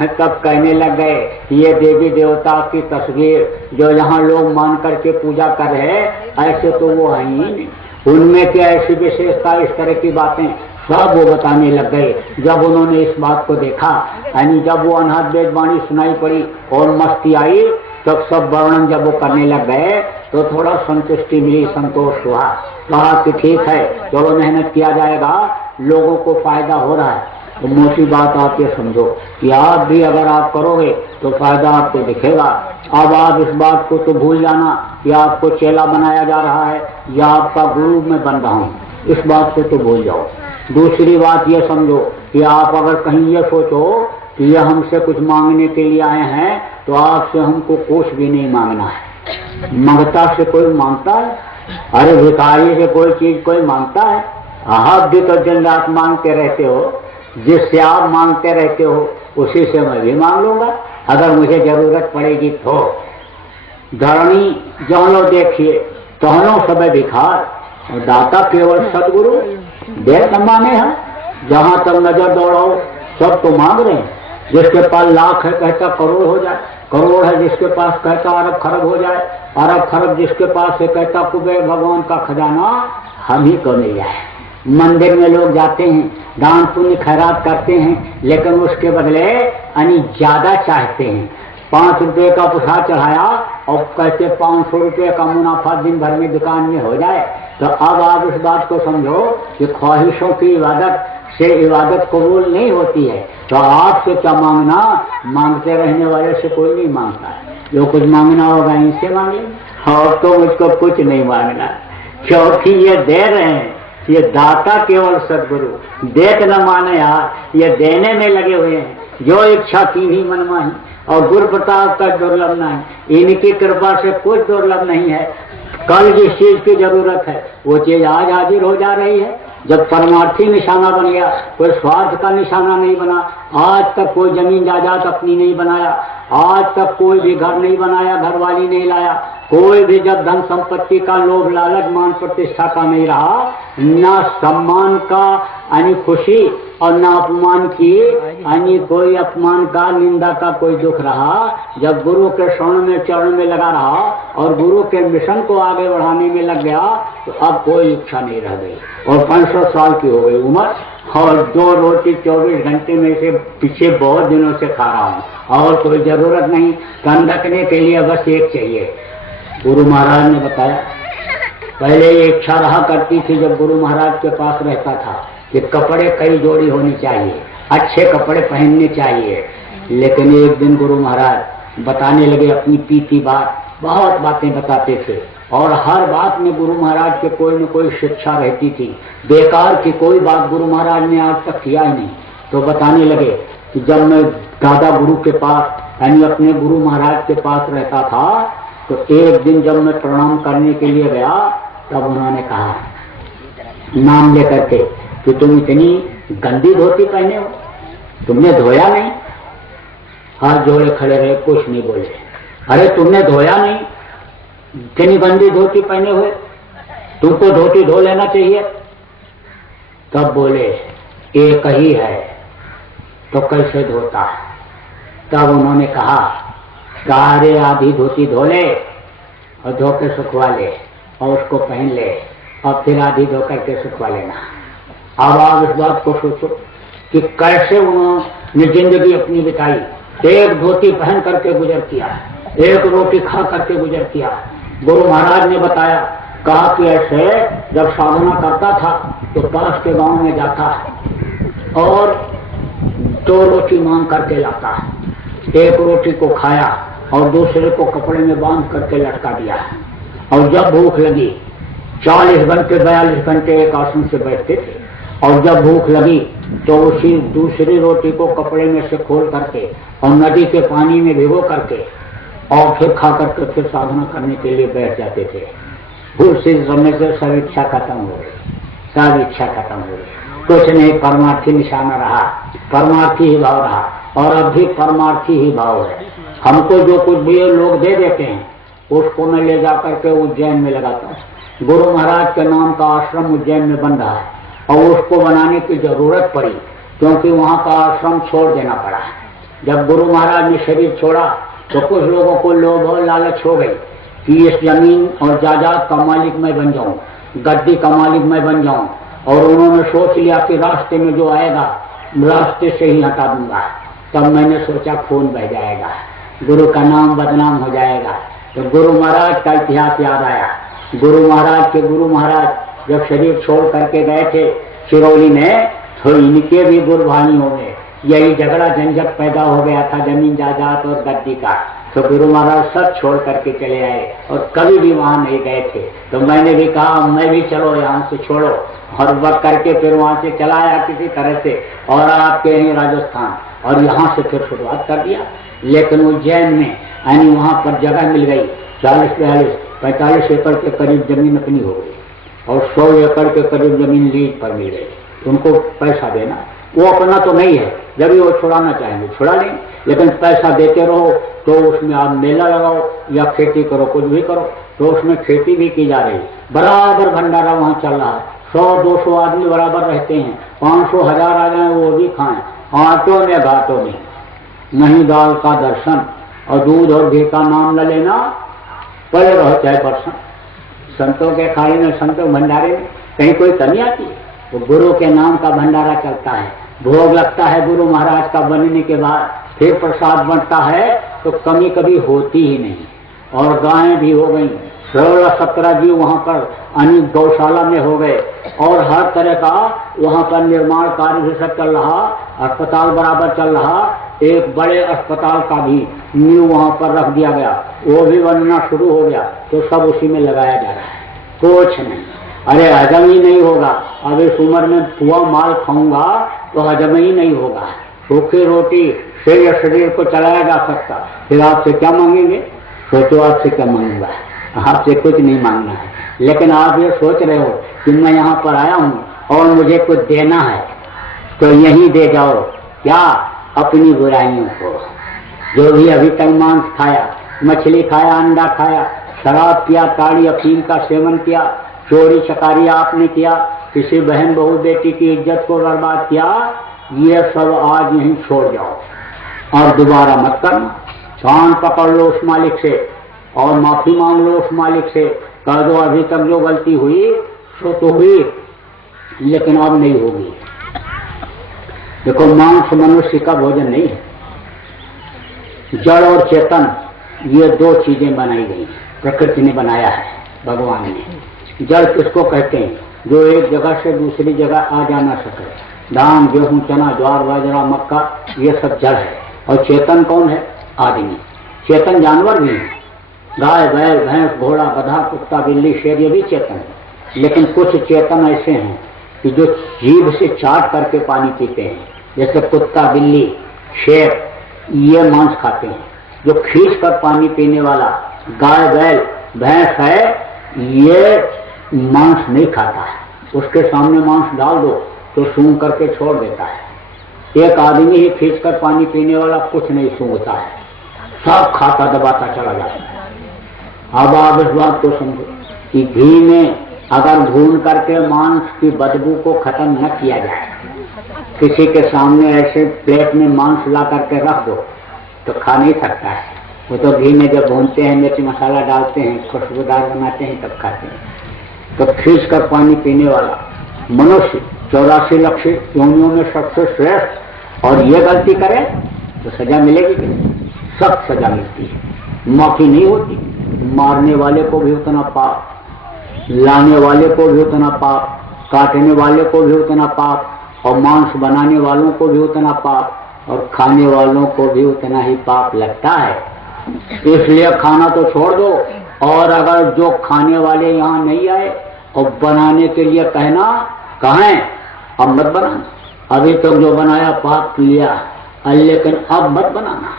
तब कहने लग गए ये देवी देवता की तस्वीर जो यहाँ लोग मान करके पूजा कर रहे ऐसे तो वो है ही नहीं, उनमें क्या ऐसी विशेषता, इस तरह की बातें सब वो बताने लग गए। जब उन्होंने इस बात को देखा, यानी जब वो अनहद वेद वाणी सुनाई पड़ी और मस्ती आई, तब सब वर्णन जब वो करने लग गए तो थोड़ा संतुष्टि मिली, संतोष हुआ। कहा कि ठीक है, चलो मेहनत किया जाएगा, लोगों को फायदा हो रहा है। तो मोटी बात आप ये समझो कि आप भी अगर आप करोगे तो फायदा आपको दिखेगा। अब आप इस बात को तो भूल जाना कि आपको चेला बनाया जा रहा है या आपका गुरु मैं बन रहा हूँ, इस बात को तो भूल जाओ। दूसरी बात ये समझो कि आप अगर कहीं ये सोचो कि ये हमसे कुछ मांगने के लिए आए हैं तो आपसे हमको कुछ भी नहीं मांगना है। मंगता से कोई मांगता है? अरे भिखारी से कोई चीज कोई मांगता है? आप भी तो दिन रात मांगते रहते हो। जिससे आप मांगते रहते हो उसी से मैं भी मांग लूंगा अगर मुझे जरूरत पड़ेगी तो। धरणी जौनो देखिए तौनो सब भिखार, दाता केवल सदगुरु दे समाने हैं। जहां तक नजर दौड़ाओ सब तो मांग रहे हैं। जिसके पास लाख है कहता करोड़ हो जाए, करोड़ है जिसके पास कहता अरब खरब हो जाए, अरब खरब जिसके पास है कहता कुबेर भगवान का खजाना हम ही को मिल जाए। मंदिर में लोग जाते हैं, दान पुण्य खैरात करते हैं, लेकिन उसके बदले ज्यादा चाहते हैं। 5 रुपए का प्रसाद चढ़ाया और कहते 500 रुपए का मुनाफा दिन भर में दुकान में हो जाए। तो अब आप इस बात को समझो कि ख्वाहिशों की इबादत से इबादत कबूल नहीं होती है। तो आपसे क्या मांगना, मांगते रहने वाले से कोई नहीं मांगता है। जो कुछ मांगना होगा इनसे मांगे, और तो मुझको कुछ नहीं मांगना, क्योंकि ये दे रहे हैं। ये दाता केवल सदगुरु देख न माने यार, ये देने में लगे हुए हैं। जो इच्छा की ही मनमाही, और गुरु प्रताप का दुर्लभ नहीं, इनकी कृपा से कुछ दुर्लभ नहीं है। कल जिस चीज की जरूरत है वो चीज आज हाजिर हो जा रही है। जब परमार्थी निशाना बन गया, कोई स्वार्थ का निशाना नहीं बना। आज तक कोई जमीन जायदाद अपनी नहीं बनाया, आज तक कोई भी घर नहीं बनाया, घर वाली नहीं लाया, कोई भी जब धन संपत्ति का लोभ लालच मान प्रतिष्ठा का नहीं रहा, न सम्मान का यानी खुशी और न अपमान की यानी कोई अपमान का निंदा का कोई दुख रहा। जब गुरु के शरण में चरण में लगा रहा और गुरु के मिशन को आगे बढ़ाने में लग गया तो अब कोई इच्छा नहीं रह गई। और 65 साल की हो गई उम्र और 2 रोटी 24 घंटे में से पीछे बहुत दिनों से खा रहा हूँ और कोई जरूरत नहीं। तन रखने के लिए बस एक चाहिए। गुरु महाराज ने बताया, पहले ये इच्छा रहा करती थी जब गुरु महाराज के पास रहता था कि कपड़े कई जोड़ी होनी चाहिए, अच्छे कपड़े पहनने चाहिए। लेकिन एक दिन गुरु महाराज बताने लगे अपनी पीती बात बहुत बातें बताते थे और हर बात में गुरु महाराज के कोई न कोई शिक्षा रहती थी। बेकार की कोई बात गुरु महाराज ने आज तक किया ही नहीं। तो बताने लगे कि जब मैं दादा गुरु के पास यानी अपने गुरु महाराज के पास रहता था तो एक दिन जब मैं प्रणाम करने के लिए गया तब उन्होंने कहा नाम लेकर के कि तुम इतनी गंदी धोती पहने हो, तुमने धोया नहीं। हाथ जोड़े खड़े रहे, कुछ नहीं बोले। अरे तुमने धोया नहीं, इतनी गंदी धोती पहने हुए, तुमको धोती धो लेना चाहिए। तब बोले एक ही है तो कैसे धोता। तब उन्होंने कहा सारे आधी धोती धो ले और धो के सुखवा ले और उसको पहन ले और फिर आधी धो करके सुखवा लेना। अब आप इस बात को सोचो कि कैसे उन्होंने जिंदगी अपनी बिताई। एक धोती पहन करके गुजर किया, एक रोटी खा करके गुजर किया। गुरु महाराज ने बताया, कहा कि ऐसे जब साधना करता था तो पास के गांव में जाता और 2 रोटी मांग करके लाता, एक रोटी को खाया और दूसरे को कपड़े में बांध करके लटका दिया। और जब भूख लगी 40 घंटे 42 घंटे एक आसन से बैठते थे और जब भूख लगी तो उसी दूसरी रोटी को कपड़े में से खोल करके और नदी के पानी में भिगो करके और फिर खा करके फिर साधना करने के लिए बैठ जाते थे। उसी समय से सब इच्छा खत्म हो गई, सब इच्छा खत्म हो गई। कुछ नहीं, परमार्थी निशाना रहा, परमार्थी ही भाव रहा और अब भी परमार्थी ही भाव है। हमको जो कुछ भी लोग दे देते हैं उसको मैं ले जा करके उज्जैन में लगाता हूँ। गुरु महाराज के नाम का आश्रम उज्जैन में बन रहा है और उसको बनाने की जरूरत पड़ी क्योंकि वहाँ का आश्रम छोड़ देना पड़ा। जब गुरु महाराज ने शरीर छोड़ा तो कुछ लोगों को लोभ और लालच हो गई कि इस जमीन और जायदाद का मालिक मैं बन जाऊं, गद्दी का मालिक मैं बन जाऊं। और उन्होंने सोच लिया कि रास्ते में जो आएगा रास्ते से ही हटा दूंगा। तब मैंने सोचा खून बह जाएगा, गुरु का नाम बदनाम हो जाएगा। तो गुरु महाराज का इतिहास याद आया। गुरु महाराज जब शरीर छोड़ करके गए थे सिरौली में तो इनके भी गुरु भाइयों में यही झगड़ा झंझट पैदा हो गया था जमीन जायदाद और गद्दी का। तो गुरु महाराज सब छोड़ करके चले आए और कभी भी वहां नहीं गए थे। तो मैंने भी कहा मैं भी चलो यहाँ से छोड़ो और वक्त करके फिर वहां से चला आया किसी तरह से और आपके यहीं राजस्थान और यहाँ से फिर शुरुआत कर दिया। लेकिन उज्जैन में यानी वहां पर जगह मिल गई 40-45 एकड़ के करीब जमीन अपनी हो गई और 100 एकड़ के करीब जमीन लीज पर मिल गई। उनको पैसा देना, वो अपना तो नहीं है, जब भी वो छुड़ाना चाहेंगे छुड़ा लेंगे, लेकिन पैसा देते रहो तो उसमें आप मेला लगाओ या खेती करो, कुछ भी करो। तो उसमें खेती भी की जा रही, बराबर भंडारा वहाँ चल रहा है। 100-200 आदमी बराबर रहते हैं, 500-1000 आ जाए वो भी खाएं, आटों में घाटों में। नहीं दाल का दर्शन और दूध और घी का नाम न लेना, पड़े रहो चाहे बरसन। संतों के खाने में, संतों भंडारे में कहीं कोई कमी आती है? तो गुरु के नाम का भंडारा चलता है, भोग लगता है गुरु महाराज का बनने के बाद, फिर प्रसाद बनता है तो कमी कभी होती ही नहीं। और गायें भी हो गई, 16-17 जीव वहां पर अनेक गौशाला में हो गए और हर तरह का वहां पर निर्माण कार्य भी सब चल रहा, अस्पताल बराबर चल रहा। एक बड़े अस्पताल का भी नींव वहां पर रख दिया गया, वो भी बनना शुरू हो गया। तो सब उसी में लगाया जा रहा है, कुछ नहीं। अरे हजम ही नहीं होगा, अब इस उम्र में पुआ माल खाऊंगा तो हजम ही नहीं होगा। सूखी रोटी से या शरीर को चलाया जा सकता, फिर आपसे क्या मांगेंगे? सोचो आपसे क्या मांगूंगा, आपसे कुछ नहीं मांगना है। लेकिन आप ये सोच रहे हो कि मैं यहाँ पर आया हूँ और मुझे कुछ देना है, तो यही दे जाओ। क्या? अपनी बुराइयों को। जो भी अभी तक मांस खाया, मछली खाया, अंडा खाया, शराब पिया, ताड़ी अफीम का सेवन किया, चोरी चकारी आपने किया, किसी बहन बहू बेटी की इज्जत को बर्बाद किया, ये सब आज यहीं छोड़ जाओ और दोबारा मत करना। कान पकड़ लो उस मालिक से और माफी मांग लो उस मालिक से, कह दो अभी तक जो गलती हुई सो तो हुई, लेकिन अब नहीं होगी। देखो, मांस मनुष्य का भोजन नहीं है। जड़ और चेतन ये 2 चीजें बनाई गई, प्रकृति ने बनाया है, भगवान ने। जड़ किसको कहते हैं? जो एक जगह से दूसरी जगह आ जा ना सके। धान, गेहूं, चना, ज्वार, बाजरा, मक्का, ये सब जड़ है। और चेतन कौन है? आदमी। चेतन जानवर भी है, गाय बैल भैंस घोड़ा गधा कुत्ता बिल्ली शेर ये भी चेतन है, लेकिन कुछ चेतन ऐसे हैं कि जो जीभ से चाट करके पानी पीते हैं, जैसे कुत्ता बिल्ली शेर ये मांस खाते हैं। जो खींच कर पानी पीने वाला गाय बैल भैंस है ये मांस नहीं खाता है, उसके सामने मांस डाल दो तो सूंघ करके छोड़ देता है। एक आदमी ही खींच कर पानी पीने वाला कुछ नहीं सूंघता है, सब खाता दबाता चला जाता है। अब आप इस बात को समझो कि घी में अगर भून करके मांस की बदबू को खत्म न किया जाए, किसी के सामने ऐसे प्लेट में मांस ला करके रख दो तो खा नहीं सकता है। वो तो घी में जब भूनते हैं मिर्च मसाला डालते हैं खुशबूदार बनाते हैं तब खाते हैं। तो खींच कर पानी पीने वाला मनुष्य 84 लाख योनियों में सबसे श्रेष्ठ, और ये गलती करे तो सजा मिलेगी कि नहीं? सख्त सजा मिलती है, माफी नहीं होती। मारने वाले को भी उतना पाप, लाने वाले को भी उतना पाप, काटने वाले को भी उतना पाप, और मांस बनाने वालों को भी उतना पाप, और खाने वालों को भी उतना ही पाप लगता है। इसलिए खाना तो छोड़ दो, और अगर जो खाने वाले यहाँ नहीं आए और बनाने के लिए कहना कहें अब मत बनाना, अभी तक जो बनाया पाप लिया, लेकिन अब मत बनाना।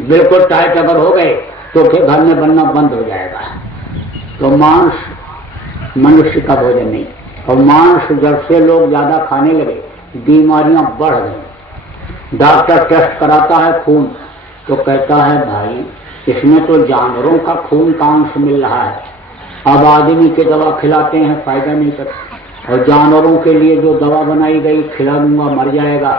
बिल्कुल टाइट अगर हो गए तो फिर घर में बनना बंद हो जाएगा। तो मांस मनुष्य का भोजन नहीं, और मांस जब से लोग ज्यादा खाने लगे बीमारियां बढ़ गई। डॉक्टर टेस्ट कराता है खून तो कहता है भाई इसमें तो जानवरों का खून का अंश मिल रहा है, अब आदमी की दवा खिलाते हैं फायदा नहीं करता, और जानवरों के लिए जो दवा बनाई गई खिला दूंगा मर जाएगा,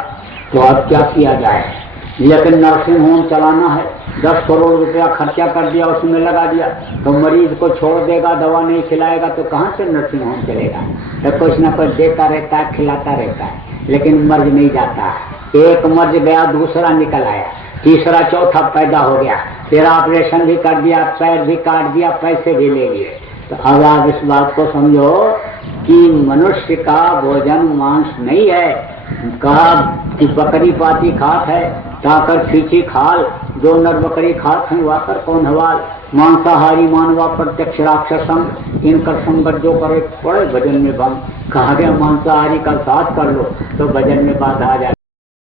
तो अब क्या किया जाए। लेकिन नर्सिंग होम चलाना है, 10 करोड़ रुपया खर्चा कर दिया, उसमें लगा दिया, तो मरीज को छोड़ देगा, दवा नहीं खिलाएगा तो कहाँ से नर्सिंग होम चलेगा। तो कुछ ना कुछ देता रहता है, खिलाता रहता है, लेकिन मर्ज नहीं जाता है। एक मर्ज गया दूसरा निकल आया, तीसरा चौथा पैदा हो गया, तेरा ऑपरेशन भी कर दिया, पैर भी काट दिया, पैसे भी ले लिए। तो अब आप इस बात को समझो कि मनुष्य का भोजन मांस नहीं है। कहा कि बकरी पाती खात है ताकर खींची खाल, जो नर बकरी खात हैं वाकर कौन हवाल। मांसाहारी मानवा प्रत्यक्ष राक्षसम, इनकर संगत जो करे पड़े भजन में भंग। कहा गया मांसाहारी का साथ कर लो तो भजन में बाधा आ जाए।